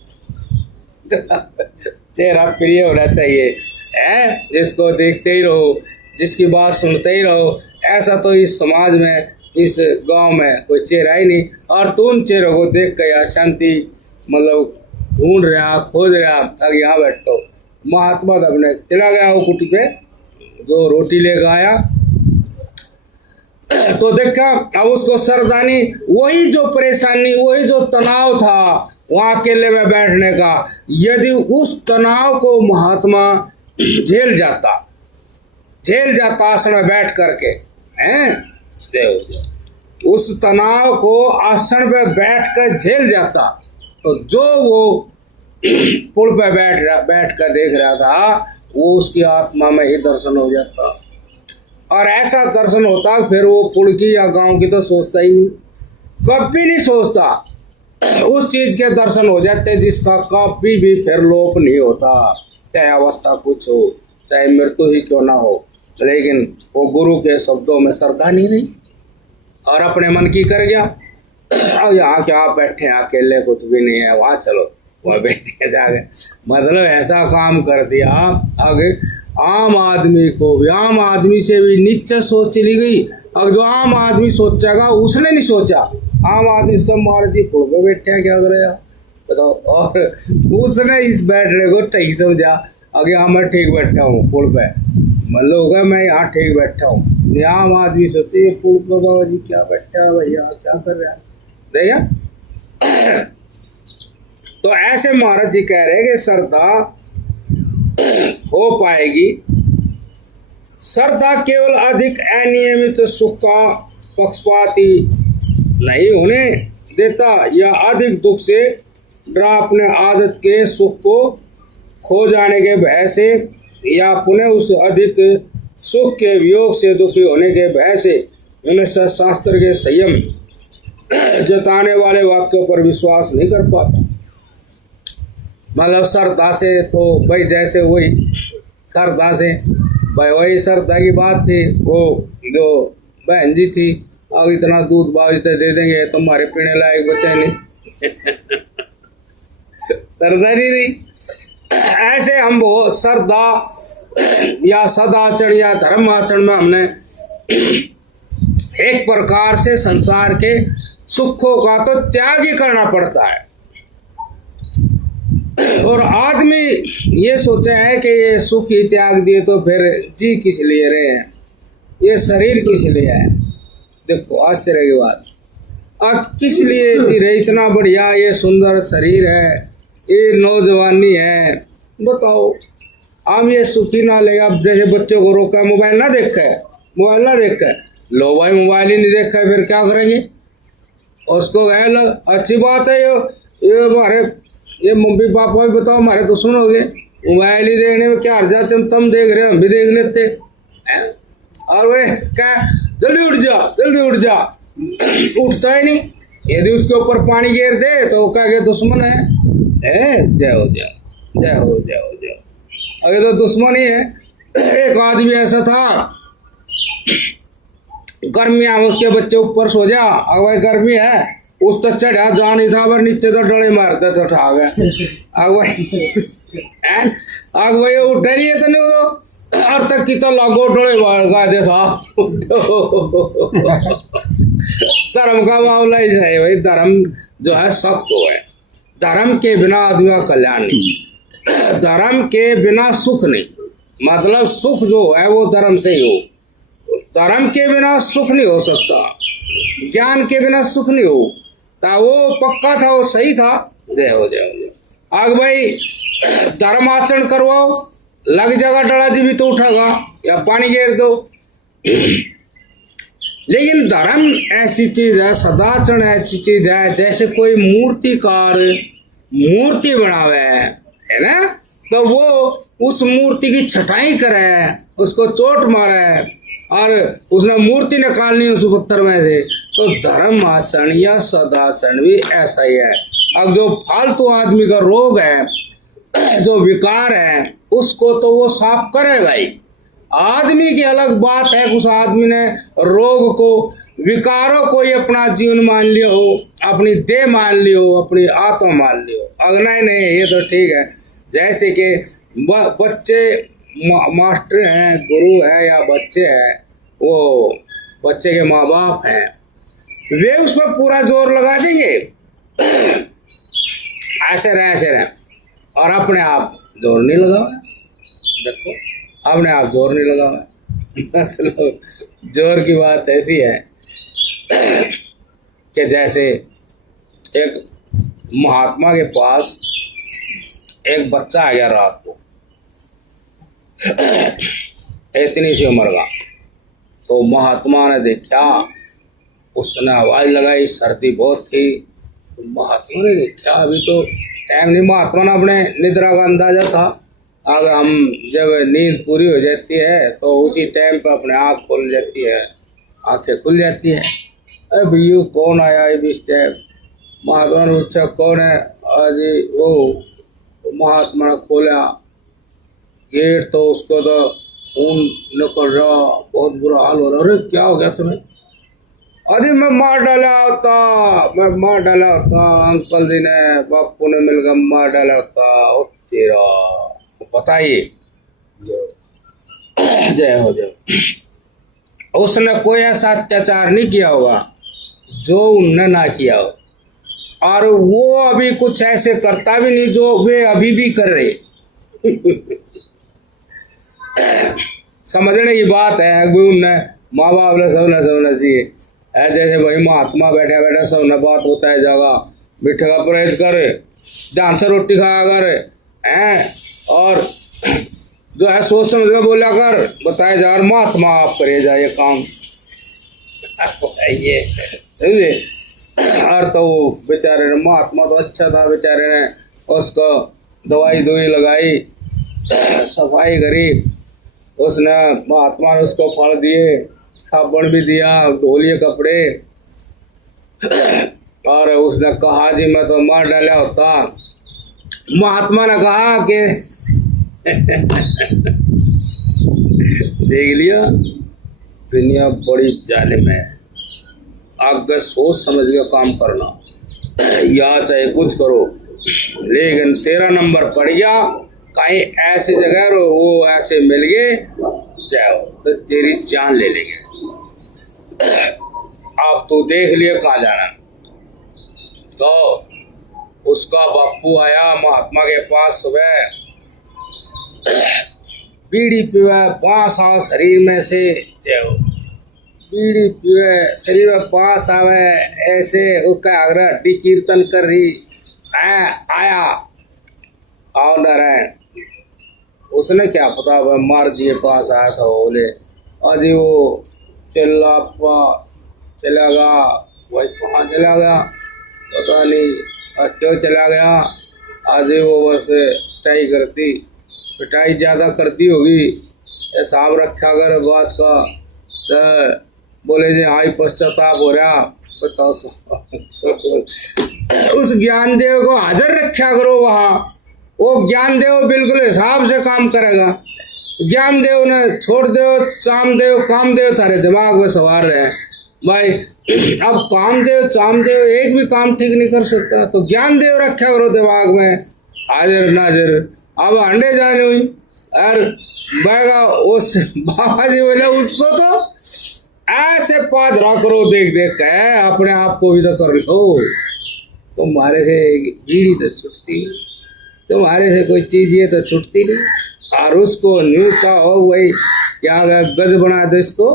चेहरा प्रिय होना चाहिए है, जिसको देखते ही रहो, जिसकी बात सुनते ही रहो। ऐसा तो इस समाज में, इस गांव में कोई चेहरा ही नहीं। और तुम उन चेहरों को देख कर यहाँ शांति मतलब ढूंढ रहा, खोज रहा, अब यहाँ बैठो। महात्मा अपने चला गया वो कुटी पे, जो रोटी लेकर आया तो देखा अब उसको सरदानी, वही जो परेशानी, वही जो तनाव था वहाँ अकेले में बैठने का, यदि उस तनाव को महात्मा झेल जाता आसन में बैठ करके, हैं, उस तनाव को आसन पे बैठ कर झेल जाता तो जो वो पुल पे बैठ कर देख रहा था वो उसकी आत्मा में ही दर्शन हो जाता। और ऐसा दर्शन होता फिर वो पुल की या गांव की तो सोचता ही नहीं, कभी नहीं सोचता। उस चीज के दर्शन हो जाते जिसका कभी भी फिर लोप नहीं होता, चाहे अवस्था कुछ हो, चाहे मृत्यु ही क्यों ना हो। लेकिन वो गुरु के शब्दों में श्रद्धा नहीं और अपने मन की कर गया। अब यहाँ क्या बैठे हैं अकेले, कुछ भी नहीं है, वहाँ चलो वहाँ बैठे जाके। मतलब ऐसा काम कर दिया आगे आम आदमी को भी, आम आदमी से भी नीचे सोच चली गई। अब जो आम आदमी सोचेगा उसने नहीं सोचा, आम आदमी तो मार दी फुल पे बैठे क्या करेगा बताओ। और उसने इस बैठने को ठीक समझा, आगे हाँ मैं ठीक बैठा हूँ पुल पे, मतलब होगा मैं यहाँ ठीक बैठा हूँ। आम आदमी सोचे पुल पे बाबा जी क्या बैठा है भैया, क्या कर रहा है भैया। तो ऐसे महाराज जी कह रहे हैं कि श्रद्धा हो पाएगी। श्रद्धा केवल अधिक अनियमित सुख का पक्षपाती नहीं होने देता या अधिक दुख से डरा अपने आदत के सुख को खो जाने के भय से या पुनः उस अधिक सुख के वियोग से दुखी होने के भय से उन्हें शास्त्र के संयम जताने वाले वाक्यों पर विश्वास नहीं कर पाता। मतलब श्रद्धा से तो भाई जैसे वही श्रद्धा से भाई वही श्रद्धा की बात थी, वो जो बहन जी थी अब इतना दूध बावजते दे देंगे तुम्हारे पीने लायक बचे नहीं। श्रद्धा नहीं रही। ऐसे हम वो श्रद्धा या सदाचरण या धर्म आचरण में हमने एक प्रकार से संसार के सुखों का तो त्याग ही करना पड़ता है। और आदमी ये सोचे है कि ये सुख ही त्याग दिए तो फिर जी किस लिए रहे हैं, ये शरीर किस लिए है। देखो आश्चर्य की बात, अब किस लिए जी रहे, इतना बढ़िया ये सुंदर शरीर है, ये नौजवानी है, बताओ हम ये सुखी ना लेगा। अब जैसे बच्चों को रोका मोबाइल ना देखा है, मोबाइल ना देखा है, लो भाई मोबाइल ही नहीं देखा है फिर क्या करेंगे। उसको कहे लग अच्छी बात है, ये हमारे ये मम्मी पापा भी बताओ हमारे दुश्मन हो गए, मोबाइल ही देखने में क्या हर जाते, तुम देख रहे हो हम भी देख लेते हैं। और वे क्या जल्दी उठ जा जल्दी उठ जा, उठता ही नहीं। यदि उसके ऊपर पानी गिर दे तो क्या के दुश्मन है, जय हो जाओ जय हो जय हो जाओ, अगर तो दुश्मन ही है। एक आदमी ऐसा था, गर्मियाँ में उसके बच्चे ऊपर सो जा, अगर भाई गर्मी है उस तक चढ़ा जा नहीं था, पर नीचे तो डले मारते तो उठा गए। आग भाई उठे नहीं है तो नहीं तो और तक की तो लागो डोले मार गा दे था। धर्म का मामला ही है भाई, धर्म जो है सख्त तो है, धर्म के बिना आदमी का कल्याण नहीं, धर्म के बिना सुख नहीं। मतलब सुख जो है वो धर्म से ही हो, धर्म के बिना सुख नहीं हो सकता, ज्ञान के बिना सुख नहीं हो। वो पक्का था, वो सही था, जय हो जय हो। आग भाई धर्म आचरण करवाओ, लग जाएगा डड़ा जी भी तो उठागा या पानी घेर दो। लेकिन धर्म ऐसी चीज है, सदाचरण ऐसी चीज है, जैसे कोई मूर्तिकार मूर्ति बनावे है ना, तो वो उस मूर्ति की छटाई करे, उसको चोट मारे और उसने मूर्ति निकालनी उस पत्थर में से। तो धर्म आचरण या सदाचरण भी ऐसा ही है। अब जो फालतू आदमी का रोग है, जो विकार है, उसको तो वो साफ करेगा ही। आदमी की अलग बात है, उस आदमी ने रोग को विकारों को ही अपना जीवन मान लिया हो, अपनी देह मान लिया हो, अपनी आत्मा मान लिया हो। अगर नहीं ये तो ठीक है। जैसे कि बच्चे मास्टर हैं, गुरु है या बच्चे हैं, वो बच्चे के माँ बाप हैं, वे उस पर पूरा जोर लगा देंगे ऐसे रहे और अपने आप जोर नहीं लगा। देखो अपने आप जोर नहीं लगा। मतलब जोर की बात ऐसी है कि जैसे एक महात्मा के पास एक बच्चा आ गया रात को, इतनी सी उम्र का। तो महात्मा ने देखा, उसने आवाज लगाई, सर्दी बहुत थी, तो महात्मा ने देखा अभी तो टाइम नहीं। महात्मा ने अपने निद्रा का अंदाजा था, अगर हम जब नींद पूरी हो जाती है तो उसी टाइम पर अपने आँख खोल जाती है, आंखें खुल जाती है। अब यू कौन आया है इस टाइम? महात्मा ने पूछा कौन है? अजी वो महात्मा ने खोला गेट, तो उसको तो खून निकल रहा, बहुत बुरा हाल हो रहा। अरे क्या हो गया तुम्हें? अरे मैं मार डाला होता, मैं मार डाला होता, अंकल जी ने बापू ने मिलकर मार डाला होता। ओ तेरा बताइए। जय हो जय। उसने कोई ऐसा अत्याचार नहीं किया होगा जो उनने ना किया हो, और वो अभी कुछ ऐसे करता भी नहीं जो वे अभी भी कर रहे। समझने की बात है कि उनने माँ बाप ने सबने समझना चाहिए। जैसे भाई महात्मा बैठा बैठा सबने बात बताया जाएगा, मीठे का परहेज करे, ध्यान से रोटी खाया कर हैं, और जो है सोच समझ कर बोला कर, बताया जा रहा महात्मा आप करे जाए काम। ये समझे। और तो वो बेचारे ने, महात्मा तो अच्छा था बेचारे ने, उसको दवाई लगाई, सफाई करी, उसने महात्मा ने उसको फल दिए, साबुन भी दिया, धो लिए कपड़े, और उसने कहा जी मैं तो मार डाला होता। महात्मा ने कहा कि देख लिया दुनिया बड़ी जालिम है, आगे सोच समझ के काम करना, या चाहे कुछ करो, लेकिन तेरा नंबर पड़ गया कहीं ऐसी जगह वो ऐसे मिल गए जाओ तो तेरी जान ले लेंगे। अब तू देख लिया कहाँ जाना। तो उसका बापू आया महात्मा के पास, सुबह बीड़ी पीवे, 5 साल शरीर में से जाओ, बीड़ी पीवे शरीर में 5 आवे ऐसे, उसका आग्रह हड्डी कीर्तन कर रही आया आओ नारायण। उसने क्या पता वह मार दिए पास आया था, बोले अजी वो चला गया, वही कहाँ चला गया पता नहीं, क्यों चला गया। आधे वो बस पिटाई करती, पिटाई ज़्यादा करती होगी, हिसाब रखा कर बात का। तो बोले जी हाई पश्चाताप हो रहा, बताओ। उस ज्ञानदेव को हाजिर रखा करो वहाँ, वो ज्ञानदेव बिल्कुल हिसाब से काम करेगा। ज्ञानदेव ने छोड़ दो, चामदेव कामदेव थारे दिमाग में सवार रहे भाई। अब कामदेव चामदेव एक भी काम ठीक नहीं कर सकता, तो ज्ञानदेव रखा करो दिमाग में, हाजिर नाजिर। अब अंडे जाने हुई और बैगा उस बाबा जी बोले उसको तो ऐसे पादरा करो, देख देख के अपने आप को भी तो कर लो। तुम्हारे से बीड़ी तो छुटती नहीं, तुम्हारे से कोई चीज ये तो छुटती नहीं, और उसको न्यू का हो वही क्या गज बना दो इसको,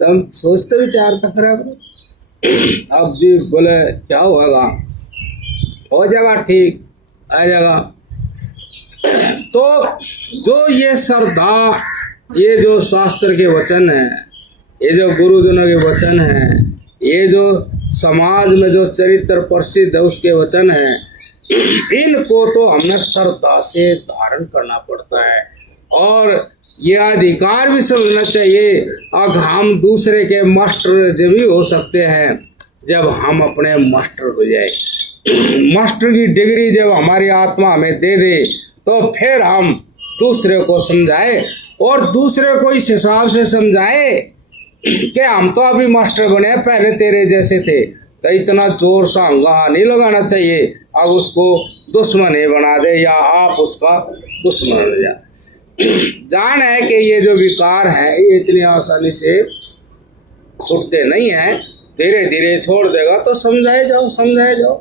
तो हम सोचते विचार तक करा करो। अब जी बोले क्या होगा, हो जाएगा ठीक, आ जाएगा। तो जो ये श्रद्धा, ये जो शास्त्र के वचन है, ये जो गुरुजनों के वचन है, ये जो समाज में जो चरित्र प्रसिद्ध है उसके वचन है, इनको तो हमने श्रद्धा से धारण करना पड़ता है। और ये अधिकार भी समझना चाहिए। अब हम दूसरे के मास्टर जब भी हो सकते हैं जब हम अपने मास्टर हो जाए। मास्टर की डिग्री जब हमारी आत्मा हमें दे दे तो फिर हम दूसरे को समझाए, और दूसरे को इस हिसाब से समझाए कि हम तो अभी मास्टर बने, पहले तेरे जैसे थे। तो इतना जोर सा हंगामा नहीं लगाना चाहिए, अब उसको दुश्मन ही बना दे या आप उसका दुश्मन बन जा। जान है कि ये जो विकार है ये इतनी आसानी से छूटते नहीं हैं, धीरे धीरे छोड़ देगा तो समझाए जाओ।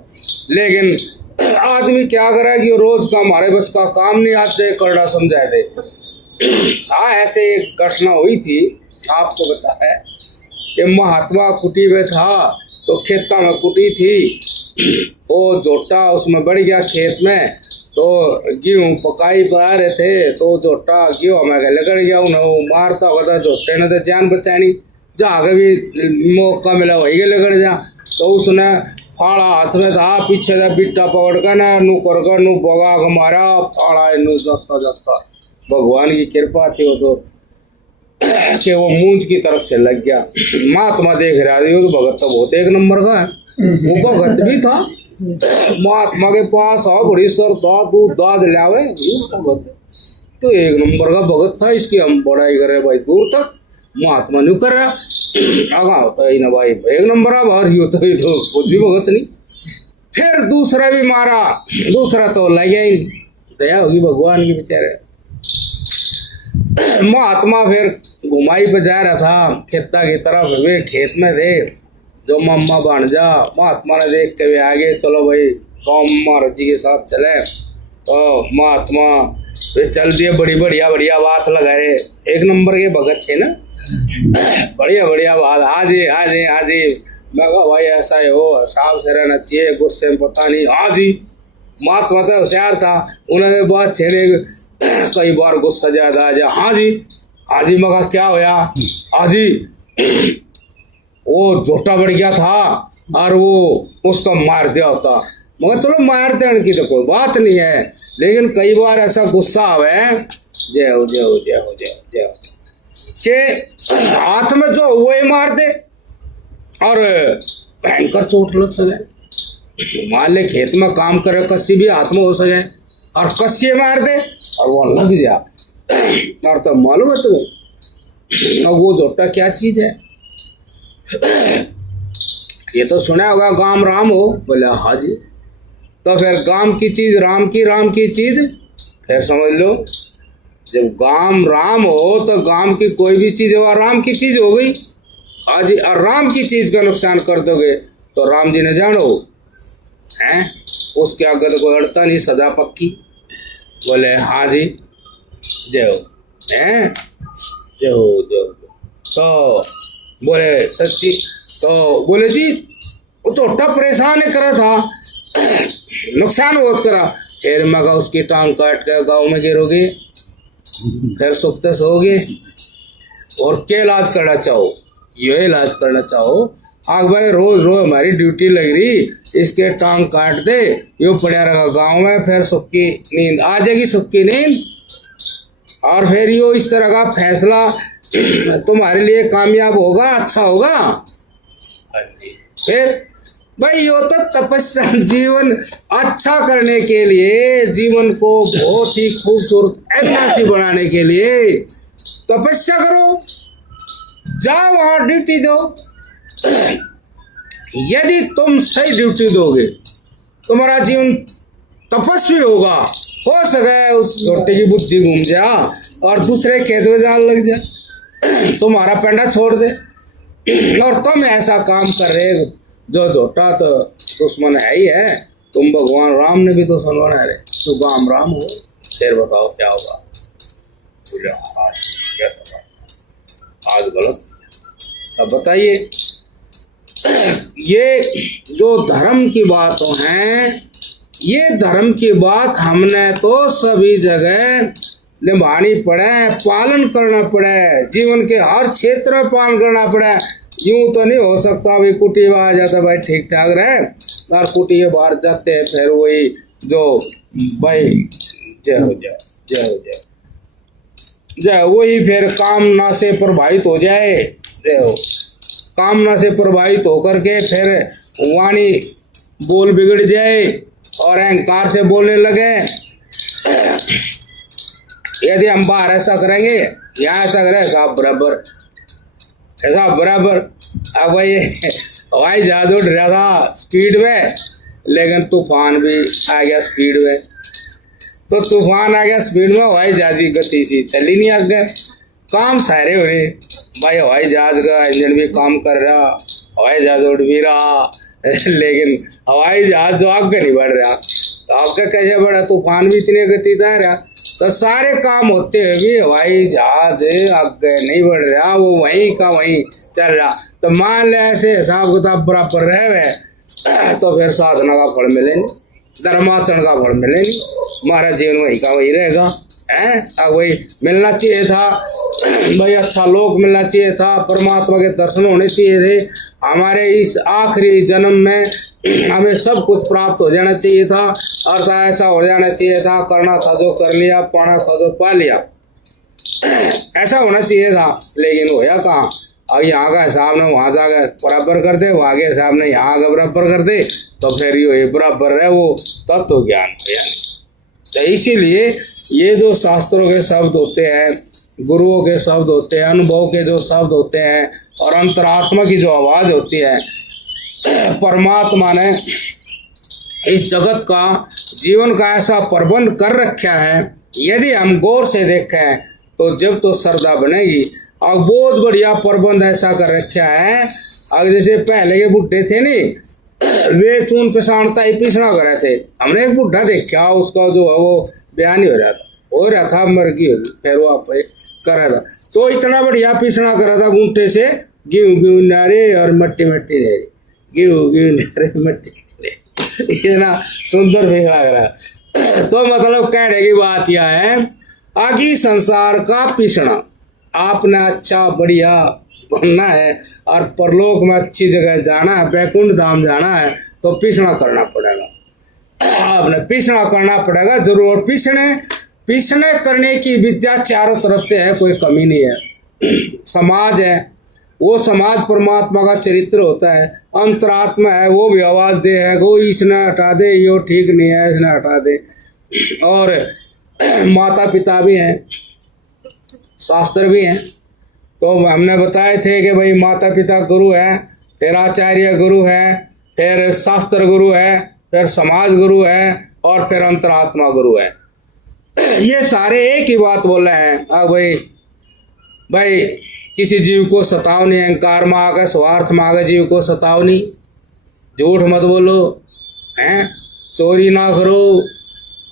लेकिन आदमी क्या करे कि रोज का हमारे बस का काम नहीं, आज से करड़ा समझा दे। हाँ, ऐसे एक घटना हुई थी, आपको बताया कि महात्मा कुटी में था, तो खेता में कुटी थी, वो जोटा उसमें बढ़ गया खेत में, तो गेहूँ पकाई पा रहे थे, तो जोटा गेहूँ में लगड़ गया, उन्हें वो मारता होगा जोटे ने तो जान बचानी, जहाँ भी मौका मिला वही लगड़ जा। तो उसने फाड़ा हाथ में था, पीछे से बिट्टा पकड़ कर ना नू कर नू भगा के मारा, फाड़ा नू जाता भगवान की कृपा थी वो तो कि वो मूंछ की तरफ से लग गया। महात्मा देख रहा था, तो भगत तो बहुत एक नंबर का है, वो भगत भी था। महात्मा के पास आओ, बड़ी सर दूध दाद लावे, भगत तो एक नंबर का भगत था, इसकी हम बड़ाई करे भाई दूर तक। महात्मा न्यू कर रहा आगा होता ही ना भाई, एक नंबर आ बाहर ही होता ही तो कुछ भी भगत नहीं। फिर दूसरा भी मारा, दूसरा तो लगा ही नहीं, दया होगी भगवान की बेचारे। महात्मा फिर घुमाई पे जा रहा था खेता की तरफ, वे खेत में थे जो मम्मा भांजा। महात्मा ने देख के वे आगे, चलो भाई गाँव महाराज जी के साथ चले। तो महात्मा वे चल दिए, बड़ी बढ़िया बढ़िया बात लगा रहे, एक नंबर के भगत थे ना, बढ़िया बढ़िया बात, हाँ जी हाँ जी हाँ जी। मैं कहा भाई ऐसा ही हो, साफ से रहना चाहिए, गुस्से में पता नहीं। हाँ जी, महात्मा तो होशियार था, उन्होंने बात छेड़े, कई बार गुस्सा ज्यादा आ जाए। हाँ जी हाँ जी। मैं कहा क्या होया? हाँ जी वो झोटा बढ़ गया था और वो उसको मार दिया होता। मगर चलो मार देने की तो कोई बात नहीं है, लेकिन कई बार ऐसा गुस्सा आवे, जय हो जय हो जय हो जय हो जय हो, के हाथ में जो वो ही मार दे और भयंकर चोट लग सके। मान ले खेत में काम करे, कस्सी भी हाथ में हो सके और कस्सी मार दे और वो लग जा, और तो मालूम है तुम्हें और वो झोटा क्या चीज है? ये तो सुना होगा गाम राम हो। बोले हाँ जी। तो फिर गाम की चीज राम की चीज, फिर समझ लो जब गाम राम हो तो गाम की कोई भी चीज हो राम की चीज हो गई। हाँ जी, और राम की चीज का नुकसान कर दोगे तो राम जी ने जानो हैं, उसके आगे तो कोई अड़ता नहीं, सजा पक्की। बोले हाँ जी जय हो हैं, जय हो जय हो। तो बोले सच्ची, तो बोले जी वो तो परेशान ही करा था, नुकसान बहुत करा। फिर मगा उसकी टांग काट कर गाँव में गिरोगे, फिर सुखते सोओगे। और क्या इलाज करना चाहो? ये इलाज करना चाहो, आग भाई रोज रोज हमारी ड्यूटी लग रही, इसके टांग काट दे, यो पड़ा रहेगा गाँव में, फिर सुख की नींद आ जाएगी, सुख की नींद। और फिर यो इस तरह का फैसला तुम्हारे लिए कामयाब होगा, अच्छा होगा। फिर भाई यो तो तपस्या, जीवन अच्छा करने के लिए, जीवन को बहुत ही खूबसूरत ऐतिहासिक बनाने के लिए तपस्या करो, जाओ वहां ड्यूटी दो। यदि तुम सही ड्यूटी दोगे तुम्हारा जीवन तपस्वी होगा, हो सके उस छोटे की बुद्धि घूम जा और दूसरे खेत में जान लग जा, तुम्हारा पेंडा छोड़ दे। और तुम ऐसा काम कर रहे जो झोटा तो दुश्मन है ही है, तुम भगवान राम ने भी दुश्मन बना रहे, तो गाम राम हो। फिर बताओ क्या होगा? बोले आज गलत, अब बताइए। ये जो धर्म की बातें हैं, ये धर्म की बात हमने तो सभी जगह निभानी पड़े, पालन करना पड़े, जीवन के हर क्षेत्र में पालन करना पड़े। यूं तो नहीं हो सकता भाई कुटी आ जाता भाई ठीक ठाक रहे और कुटी के बाहर जाते हैं, फिर वही जो भाई जय हो जाए जय हो जाए जय, वही फिर कामना से प्रभावित हो जाए, जय हो, कामना से प्रभावित होकर के फिर वाणी बोल बिगड़ जाए और अहंकार से बोलने लगे। यदि हम बाहर ऐसा करेंगे, यहाँ ऐसा करें, साहब बराबर ऐसा बराबर। अब भाई हवाई जहाज उड़ रहा था स्पीड में, लेकिन तूफान भी आ गया स्पीड में, तो तूफान आ गया स्पीड में, हवाई जहाज की गति सी चली नहीं आगे, काम सारे हो रहे भाई। हवाई जहाज का इंजन भी काम कर रहा, हवाई जहाज उड़ भी रहा, लेकिन हवाई जहाज जो आगे नहीं बढ़ रहा, तो आगे कैसे बढ़ा? तूफान भी इतनी गति से आ रहा, तो सारे काम होते हुए भी हवाई जहाज आगे नहीं बढ़ रहा, वो वहीं का वहीं चल रहा। तो मान ले ऐसे हिसाब किताब बराबर रहे तो फिर साधना का फल मिले नहीं, धर्माचरण का फल मिले नहीं, हमारा जीवन वहीं का वही रहेगा। अब वही मिलना चाहिए था भाई, अच्छा लोक मिलना चाहिए था, परमात्मा के दर्शन होने चाहिए थे, हमारे इस आखिरी जन्म में हमें सब कुछ प्राप्त हो जाना चाहिए था, और ऐसा हो जाना चाहिए था, करना था जो कर लिया, पाना था जो पा लिया, ऐसा होना चाहिए था। लेकिन होया कहाँ? अब यहाँ का हिसाब ने वहाँ जाकर बराबर कर दे, वहाँ के हिसाब ने यहाँ का बराबर कर दे, तो फिर ये बराबर है, वो तत्व ज्ञान हो। तो इसीलिए ये जो शास्त्रों के शब्द होते हैं, गुरुओं के शब्द होते हैं, अनुभव के जो शब्द होते हैं और अंतरात्मा की जो आवाज़ होती है, परमात्मा ने इस जगत का जीवन का ऐसा प्रबंध कर रखा है। यदि हम गौर से देखें तो जब तो श्रद्धा बनेगी। और बहुत बढ़िया प्रबंध ऐसा कर रखा है। अब जैसे पहले के बुढ़े थे नहीं, वे चून पिसानता ही पीसना कर रहे थे। हमने एक बुढ़ा देखा, उसका जो है वो बयान ही हो रहा था मर्गी होगी, फिर वो आप कर रहा था तो इतना बढ़िया पीसना कर रहा था घूंटे से, गेहूँ गेहूँ नारे और मट्टी मट्टी नेरी, गेहूँ गेहूँ नारे मट्टी नेरी, इतना सुंदर भी लग रहा है। तो मतलब कहने की बात यह है, आगे संसार का पीसना आपने अच्छा बढ़िया बनना है और परलोक में अच्छी जगह जाना है, बैकुंठ धाम जाना है तो पीसना करना पड़ेगा। आपने पीसना करना पड़ेगा जरूर। पीसने करने की विद्या चारों तरफ से है, कोई कमी नहीं है। समाज है, वो समाज परमात्मा का चरित्र होता है। अंतरात्मा है, वो भी आवाज दे है, वो इसने हटा दे, यो ठीक नहीं है, इसने हटा दे। और माता पिता भी हैं, शास्त्र भी हैं। तो हमने बताए थे कि भाई माता पिता गुरु है, फिर आचार्य गुरु है, फिर शास्त्र गुरु है, फिर समाज गुरु है और फिर अंतरात्मा गुरु है। ये सारे एक ही बात बोल रहे हैं। अब भाई किसी जीव को सताओ नहीं, अहंकार में आकर स्वार्थ में आकर जीव को सताओ नहीं, झूठ मत बोलो, हैं, चोरी ना करो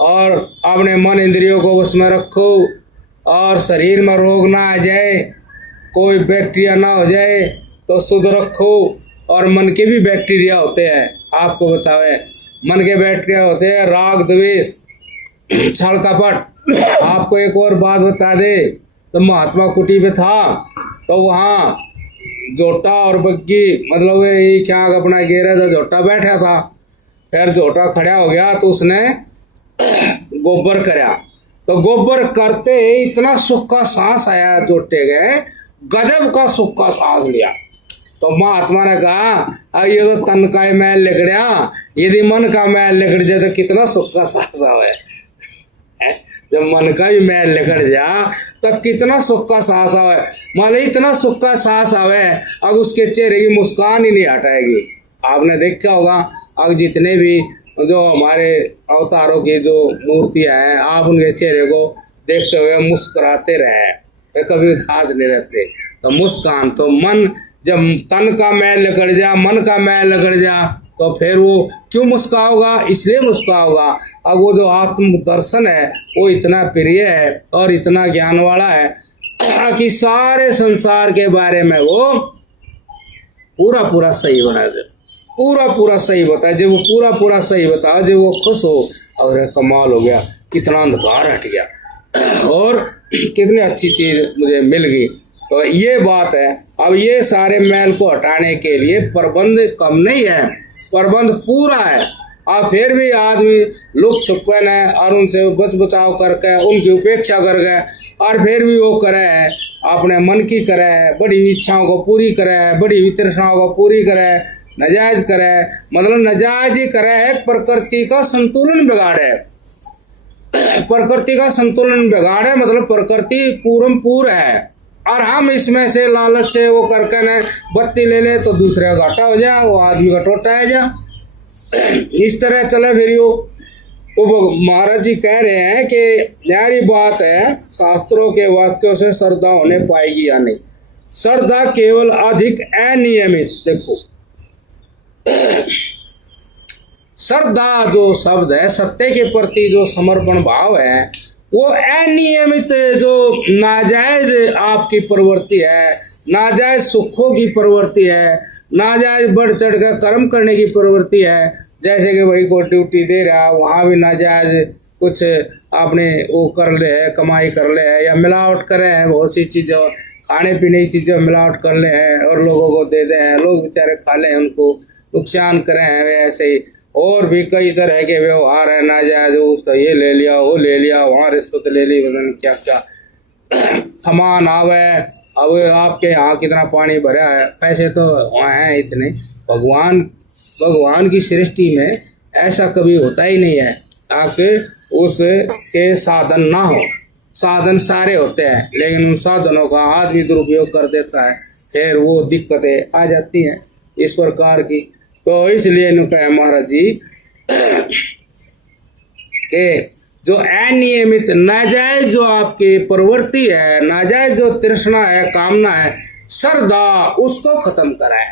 और अपने मन इंद्रियों को वश में रखो और शरीर में रोग ना आ जाए, कोई बैक्टीरिया ना हो जाए तो शुद्ध रखो। और मन के भी बैक्टीरिया होते हैं, आपको बतावे, मन के बैक्टीरिया होते हैं राग द्वेष छल कपट। आपको एक और बात बता दे, तो महात्मा कुटी पे था तो वहाँ जोटा और बग्गी, मतलब ये क्या अपना गेरा था, जोटा बैठा था, फिर जोटा खड़ा हो गया तो उसने गोबर कराया। तो गोबर करते ही इतना सुख का सांस आया, जोटे गए गजब का सुख का सांस लिया। तो महात्मा ने कहा, अब ये तो तन का मैल लिकड़ा, यदि मन का मैल लिकड़ जाए तो कितना सुख का सांस आवे। जब मन का भी मैल लिकड़ जा तो कितना सुख का सांस आवे, मतलब इतना सुख का सांस आवे, अब उसके चेहरे की मुस्कान ही नहीं हटाएगी। आपने देखा होगा, अब जितने भी जो हमारे अवतारों की जो मूर्तियां हैं, आप उनके चेहरे को देखते हुए मुस्कुराते रहे, कभी उदास नहीं रहते। तो मुस्कान तो मन, जब तन का मैल निकल जा, मन का मैल निकल जा, तो फिर वो क्यों मुस्काओगा, इसलिए मुस्काओगा। अब वो जो आत्म दर्शन है वो इतना प्रिय है और इतना ज्ञान वाला है कि सारे संसार के बारे में वो पूरा पूरा सही बना दे, पूरा पूरा सही बताए। जब वो पूरा पूरा सही बताए, जब वो खुश हो, और कमाल हो गया, कितना अंधकार हट गया और कितनी अच्छी चीज मुझे मिल गई। तो ये बात है। अब ये सारे मैल को हटाने के लिए प्रबंध कम नहीं है, प्रबंध पूरा है। और फिर भी आदमी लुक छुपन है और उनसे बच बचाव करके उनकी उपेक्षा कर गए, और फिर भी वो करे है अपने मन की करे है, बड़ी इच्छाओं को पूरी करे है, बड़ी तृष्णाओं को पूरी करे है, नाजायज करे, मतलब नाजायज ही करे है, प्रकृति का संतुलन बिगाड़े। प्रकृति का संतुलन बिगाड़े मतलब प्रकृति पूरम पूर है, और हम इसमें से लालच से वो करके न बत्ती ले ले तो दूसरे का घाटा हो जाए, वो आदमी का टोटा है जा, इस तरह चले फिर यो। तो महाराज जी कह रहे हैं कि न्यारी बात है, शास्त्रों के वाक्यों से श्रद्धा होने पाएगी या नहीं। श्रद्धा केवल अधिक अनियमित, देखो श्रद्धा जो शब्द है, सत्य के प्रति जो समर्पण भाव है, वो अनियमित जो नाजायज आपकी प्रवृत्ति है, नाजायज सुखों की प्रवृत्ति है, नाजायज बढ़ चढ़ कर कर्म करने की प्रवृत्ति है। जैसे कि भाई को ड्यूटी दे रहा, वहाँ भी नाजायज कुछ आपने वो कर ले है, कमाई कर ले है, या मिलावट करे हैं, बहुत सी चीज़ों खाने पीने की चीज़ों मिलावट कर ले हैं और लोगों को दे दें, लोग बेचारे खा लें, उनको नुकसान करें हैं। ऐसे ही और भी कई तरह के व्यवहार है नाजायज, उसका ये ले लिया, वो ले लिया, वहाँ रिश्वत ले ली, पता नहीं क्या क्या सामान आवे। अब आपके यहाँ कितना पानी भरा है, पैसे तो वहाँ हैं इतने। भगवान की सृष्टि में ऐसा कभी होता ही नहीं है ताकि उसके साधन ना हो। साधन सारे होते हैं, लेकिन उन साधनों का आदमी दुरुपयोग कर देता है, फिर वो दिक्कतें आ जाती हैं इस प्रकार की। तो इसलिए इन्होंने कहा महाराज जी कि जो अनियमित नाजायज जो आपकी प्रवृत्ति है, नाजायज जो तृष्णा है, कामना है, श्रद्धा, उसको खत्म कराए।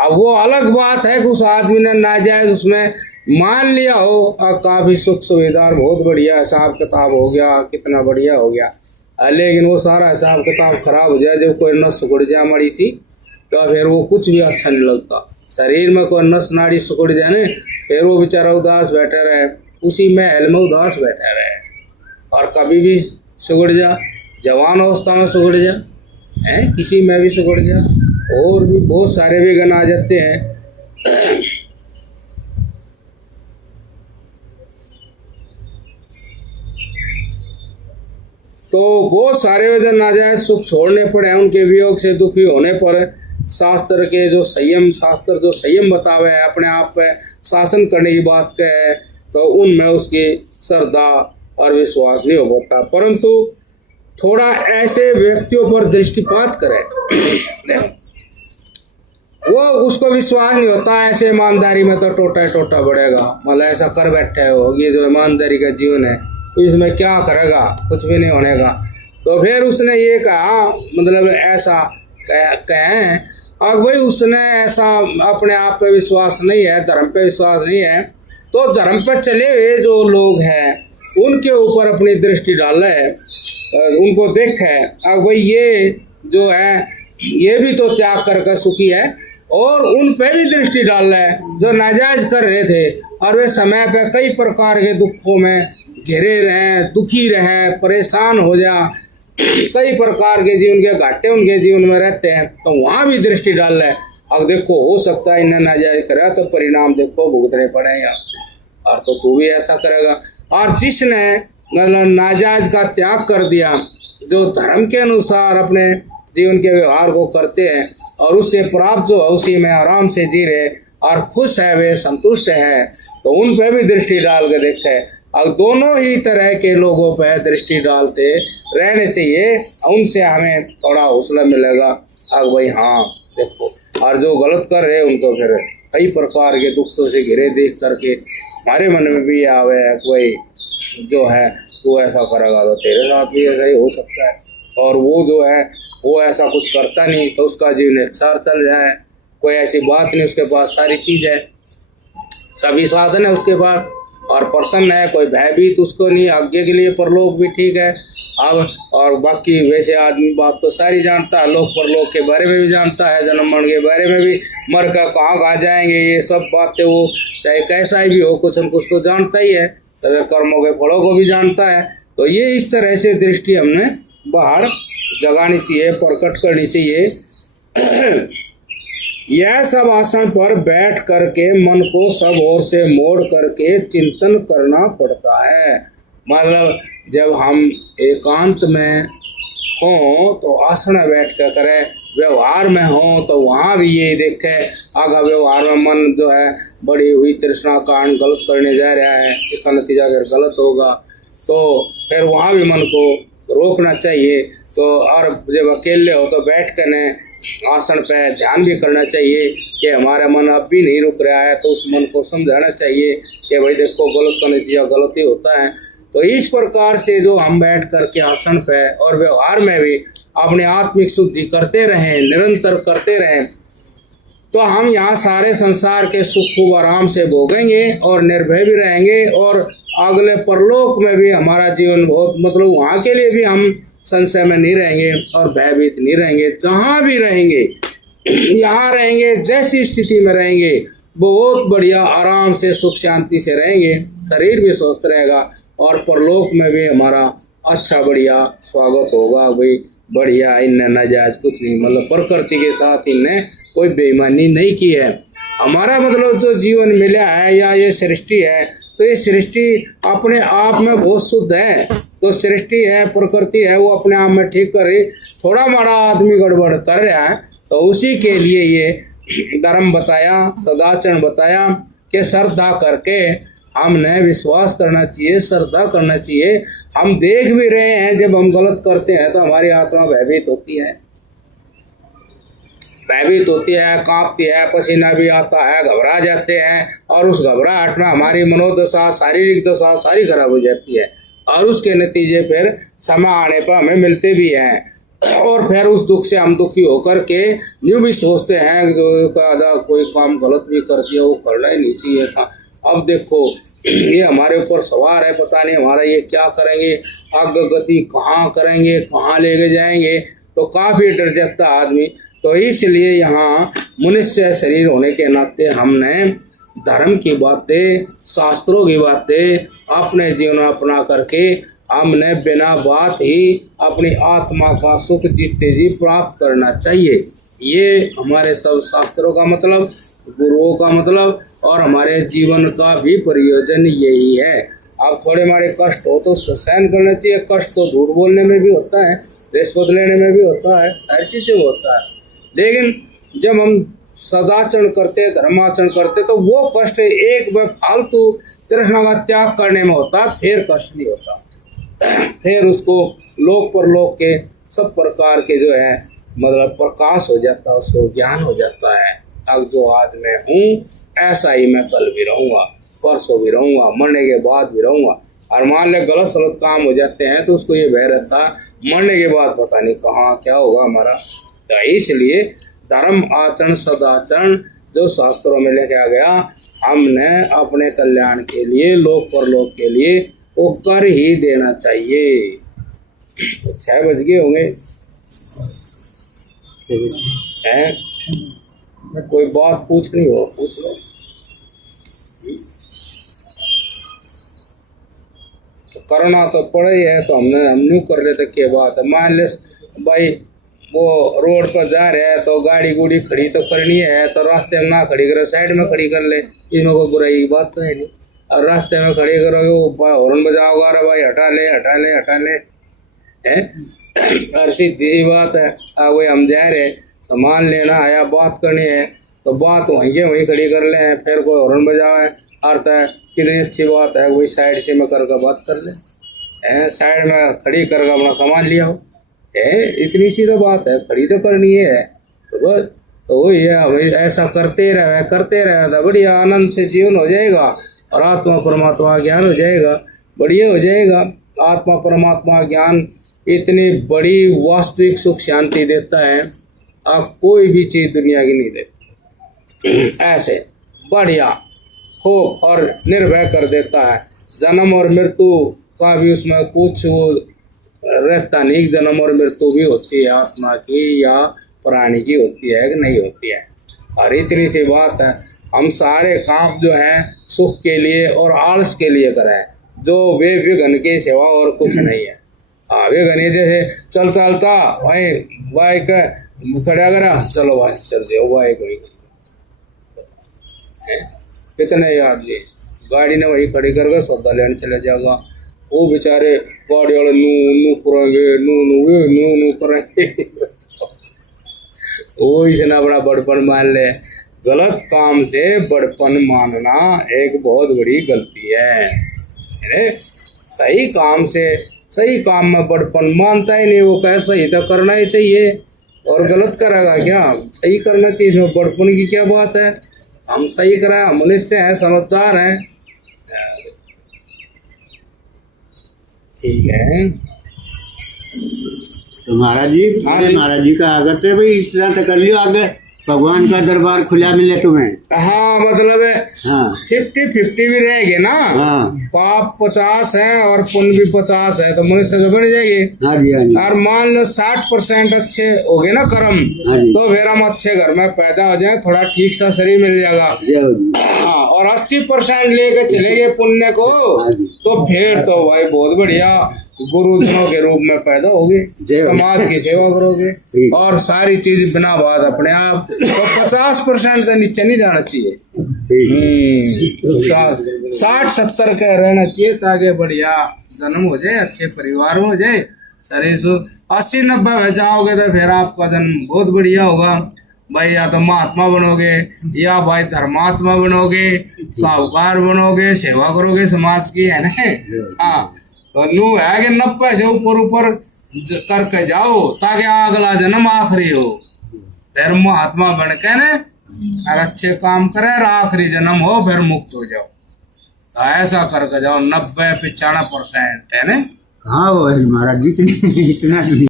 अब वो अलग बात है कि उस आदमी ने नाजायज उसमें मान लिया हो और काफी सुख सुविधा बहुत बढ़िया हिसाब किताब हो गया, कितना बढ़िया हो गया, लेकिन वो सारा हिसाब किताब खराब हो जाए, जब कोई नस सिकुड़ जाए मड़ी सी, तो फिर वो कुछ भी अच्छा नहीं लगता। शरीर में कोई नस नाड़ी सिकुड़ जाए ना, फिर वो बेचारा उदास बैठा रहे, उसी महल में उदास बैठा रहे। और कभी भी सिकुड़ जा, जवान अवस्था में सिकुड़ जा, है किसी में भी सिकुड़ जा, और भी बहुत सारे विघ्न आ जाते हैं। तो बहुत सारे वजह नाजायज सुख छोड़ने पड़े, उनके वियोग से दुखी होने पर शास्त्र के जो संयम, शास्त्र जो संयम बतावे है, अपने आप पे शासन करने की बात कहे, तो उनमें उसकी श्रद्धा और विश्वास नहीं हो पाता। परंतु थोड़ा ऐसे व्यक्तियों पर दृष्टिपात करे वो उसको विश्वास नहीं होता, ऐसे ईमानदारी में तो टोटा टोटा बढ़ेगा, मतलब ऐसा कर बैठे हो, ये जो ईमानदारी का जीवन है इसमें क्या करेगा, कुछ भी नहीं होने का। तो फिर उसने ये कहा, मतलब ऐसा कहें, और भाई उसने ऐसा अपने आप पे विश्वास नहीं है, धर्म पे विश्वास नहीं है, तो धर्म पे चले हुए जो लोग हैं उनके ऊपर अपनी दृष्टि डाले, उनको देखे, अब भाई ये जो है ये भी तो त्याग करके सुखी है, और उन पे भी दृष्टि डाल रहे जो नाजायज कर रहे थे, और वे समय पे कई प्रकार के दुखों में घिरे रहे, दुखी रहे, परेशान हो जा, कई प्रकार के जीवन के घाटे उनके जीवन में रहते हैं, तो वहाँ भी दृष्टि डाल रहे। अब देखो हो सकता है इन्हें नाजायज करा तो परिणाम देखो भुगतने पड़ेगा, और तो तू भी ऐसा करेगा। और जिसने मतलब नाजायज का त्याग कर दिया, जो धर्म के अनुसार अपने जीवन के व्यवहार को करते हैं और उससे प्राप्त जो है उसी में आराम से जी रहे और खुश है, वे संतुष्ट है, तो उन पर भी दृष्टि डाल के देखे। और दोनों ही तरह के लोगों पर दृष्टि डालते रहने चाहिए, उनसे हमें थोड़ा हौसला मिलेगा। अब भाई हाँ देखो, और जो गलत कर रहे उनको फिर कई प्रकार के दुखों से घिरे देख करके हमारे मन में भी आवे कोई जो है वो ऐसा करेगा तो तेरे साथ भी ऐसा ही हो सकता है, और वो जो है वो ऐसा कुछ करता नहीं तो उसका जीवन एक सार चल जाए, कोई ऐसी बात नहीं, उसके पास सारी चीज़ है, सभी साधन है उसके पास, और प्रसन्न है, कोई भयभीत उसको नहीं, आगे के लिए परलोक भी ठीक है। अब और बाकी वैसे आदमी बात तो सारी जानता है, लोक परलोक के बारे में भी जानता है, जन्म मरण के बारे में भी, मर कर कहाँ जाएंगे, ये सब बातें वो चाहे कैसा ही भी हो कुछ न कुछ तो जानता ही है, तो कर्मों के फलों को भी जानता है। तो ये इस तरह से दृष्टि हमने बाहर जगानी चाहिए, प्रकट करनी चाहिए। यह सब आसन पर बैठ करके मन को सब ओर से मोड़ करके चिंतन करना पड़ता है। मतलब जब हम एकांत में हों तो आसन में बैठ कर करें, व्यवहार में हों तो वहाँ भी ये देखें, अगर व्यवहार में मन जो है बड़ी हुई तृष्णा कारण गलत करने जा रहा है, इसका नतीजा अगर गलत होगा तो फिर वहाँ भी मन को रोकना चाहिए। तो और जब अकेले हो तो बैठ कर ने आसन पे ध्यान भी करना चाहिए कि हमारा मन अब भी नहीं रुक रहा है, तो उस मन को समझाना चाहिए कि भाई देखो गलत का नतीजा गलत ही होता है। तो इस प्रकार से जो हम बैठ करके आसन पे और व्यवहार में भी अपने आत्मिक शुद्धि करते रहें, निरंतर करते रहें, तो हम यहाँ सारे संसार के सुख खूब आराम से भोगेंगे और निर्भय भी रहेंगे, और अगले परलोक में भी हमारा जीवन बहुत मतलब वहाँ के लिए भी हम संशय में नहीं रहेंगे और भयभीत नहीं रहेंगे। जहाँ भी रहेंगे, यहाँ रहेंगे, जैसी स्थिति में रहेंगे बहुत बढ़िया आराम से सुख शांति से रहेंगे, शरीर भी स्वस्थ रहेगा और परलोक में भी हमारा अच्छा बढ़िया स्वागत होगा। भाई बढ़िया, इनने नाजायज कुछ नहीं, मतलब प्रकृति के साथ इनने कोई बेईमानी नहीं की है। हमारा मतलब जो जीवन मिला है या ये सृष्टि है, तो ये सृष्टि अपने आप में बहुत शुद्ध है, तो सृष्टि है, प्रकृति है, वो अपने आप में ठीक कर रही। थोड़ा माड़ा आदमी गड़बड़ कर रहा है तो उसी के लिए ये धर्म बताया, सदाचरण बताया कि श्रद्धा करके हमने विश्वास करना चाहिए, श्रद्धा करना चाहिए। हम देख भी रहे हैं जब हम गलत करते हैं तो हमारी आत्मा भयभीत होती है, कांपती है, पसीना भी आता है, घबरा जाते हैं, और उस घबराहट में हमारी मनोदशा, शारीरिक दशा सारी खराब हो जाती है, और उसके नतीजे फिर समय आने पर हमें मिलते भी हैं, और फिर उस दुख से हम दुखी होकर के यूँ भी सोचते हैं कि कोई काम गलत भी कर दिया, वो करना ही नहीं चाहिए था। अब देखो ये हमारे ऊपर सवार है, पता नहीं हमारा ये क्या करेंगे, अग्रगति कहाँ करेंगे, कहाँ लेके जाएंगे, तो काफ़ी डर जाता आदमी। तो इसलिए यहाँ मनुष्य शरीर होने के नाते हमने धर्म की बातें, शास्त्रों की बातें अपने जीवन में अपना करके हमने बिना बात ही अपनी आत्मा का सुख जीते जी प्राप्त करना चाहिए। ये हमारे सब शास्त्रों का मतलब, गुरुओं का मतलब, और हमारे जीवन का भी प्रयोजन यही है। अब थोड़े हमारे कष्ट हो तो उसको सहन करना चाहिए। कष्ट तो झूठ बोलने में भी होता है, रिश्वत लेने में भी होता है, सारी चीज़ें में होता है, लेकिन जब हम सदाचरण करते, धर्माचरण करते, तो वो कष्ट एक बार फालतू तृष्णा का त्याग करने में होता, फिर कष्ट नहीं होता। फिर उसको लोक परलोक के सब प्रकार के जो है मतलब प्रकाश हो जाता है, उसको ज्ञान हो जाता है। अब जो आज मैं हूँ ऐसा ही मैं कल भी रहूँगा, परसों भी रहूँगा, मरने के बाद भी रहूँगा। और मान ले गलत सलत काम हो जाते हैं तो उसको ये भय रहता है मरने के बाद पता नहीं कहाँ क्या होगा हमारा। तो इसलिए धर्म आचरण सदाचरण जो शास्त्रों में लिखा गया, हमने अपने कल्याण के लिए, लोक परलोक के लिए वो कर ही देना चाहिए। तो 6 बज गए होंगे हैं? कोई बात पूछ रही हो पूछ लो। तो करना तो पड़े ही है, तो हम न्यू कर लेते क्या बात है। मान ले भाई वो रोड पर जा रहे हैं तो गाड़ी गुड़ी खड़ी तो करनी है, तो रास्ते में ना खड़ी करे, साइड में खड़ी कर ले, इसमें कोई बुराई की बात तो है नहीं। और रास्ते में खड़ी करोगे वो हॉर्न बजाओगा, अरे भाई हटा ले हटा ले हटा ले, है और सीधी सी बात है। अब वही हम जा रहे सामान लेना है या बात करनी है तो बात वहीं के वहीं खड़ी कर ले, फिर कोई हॉर्न बजावे अर्थ है कितनी अच्छी बात है, वही साइड से में करके बात कर ले, साइड में खड़ी करके अपना सामान लिया हो, इतनी सी तो बात है, खड़ी तो करनी है। तो बस तो वही है, हमें ऐसा करते रहे तो बढ़िया आनंद से जीवन हो जाएगा और आत्मा परमात्मा ज्ञान हो जाएगा, बढ़िया हो जाएगा। आत्मा परमात्मा ज्ञान इतनी बड़ी वास्तविक सुख शांति देता है, आप कोई भी चीज़ दुनिया की नहीं देती। ऐसे बढ़िया खूब और निर्भय कर देता है। जन्म और मृत्यु का भी उसमें कुछ वो रहता नहीं, जन्म और मृत्यु भी होती है आत्मा की या प्राणी की होती है कि नहीं होती है। और इतनी सी बात है, हम सारे काम जो हैं सुख के लिए और आलस के लिए करें, जो वे विघ्न की सेवा और कुछ नहीं है। हाँ विघ्न जैसे चलता भाई बाइक खड़ा करा, चलो भाई चल दे बाइक वही, कितने आदमी गाड़ी ने वही खड़ी करके सौदा लेने चले जाएगा, वो बेचारे गाड़ी वाले नू करेंगे, नू करेंगे वो इसे ना बड़ा बड़पन मान ले। गलत काम से बड़पन मानना एक बहुत बड़ी गलती है। सही काम से, सही काम में बड़पन मानता ही नहीं, वो कहे सही तो करना ही चाहिए और गलत करेगा क्या, सही करना चाहिए, इसमें बड़पन की क्या बात है। हम सही करा, मनुष्य हैं, समझदार हैं, ठीक है। तो महाराज जी का आगे तो भाई इतना तो कर लियो, आगे भगवान का दरबार खुला मिले तुम्हें। हाँ मतलब हाँ 50-50 भी रहेगी ना। हाँ पाप 50 है और पुण्य भी 50 है, तो मनुष्य जो बढ़ जाएगी। हाँ जी हाँ जी। और मान लो 60% अच्छे हो गए ना कर्म, हाँ जी। तो फिर हम अच्छे घर में पैदा हो जाए, थोड़ा ठीक सा शरीर मिल जाएगा। हाँ और 80% लेके चले गए पुण्य को, तो फिर तो भाई बहुत बढ़िया गुरुजनों के रूप में पैदा होगे, समाज की सेवा करोगे और सारी चीज बिना बात अपने आप। तो 50% से नीचे नहीं जाना चाहिए, 60-70 का रहना चाहिए, ताकि बढ़िया जन्म हो जाए, अच्छे परिवार में हो जाए, शरीर से 80-90 में जाओगे तो फिर आपका जन्म बहुत बढ़िया होगा। भाई या तो महात्मा बनोगे या भाई धर्मात्मा बनोगे, साहूकार बनोगे, सेवा करोगे समाज की, है ना। हाँ तो नू है कि 90 से ऊपर ऊपर करके जाओ ताकि अगला जन्म आखिरी हो, फिर महात्मा बन के न और अच्छे काम करे और आखिरी जन्म हो फिर मुक्त हो जाओ। तो ऐसा करके जाओ 90-95% है ना। हाँ वो है महाराज, जितनी जितना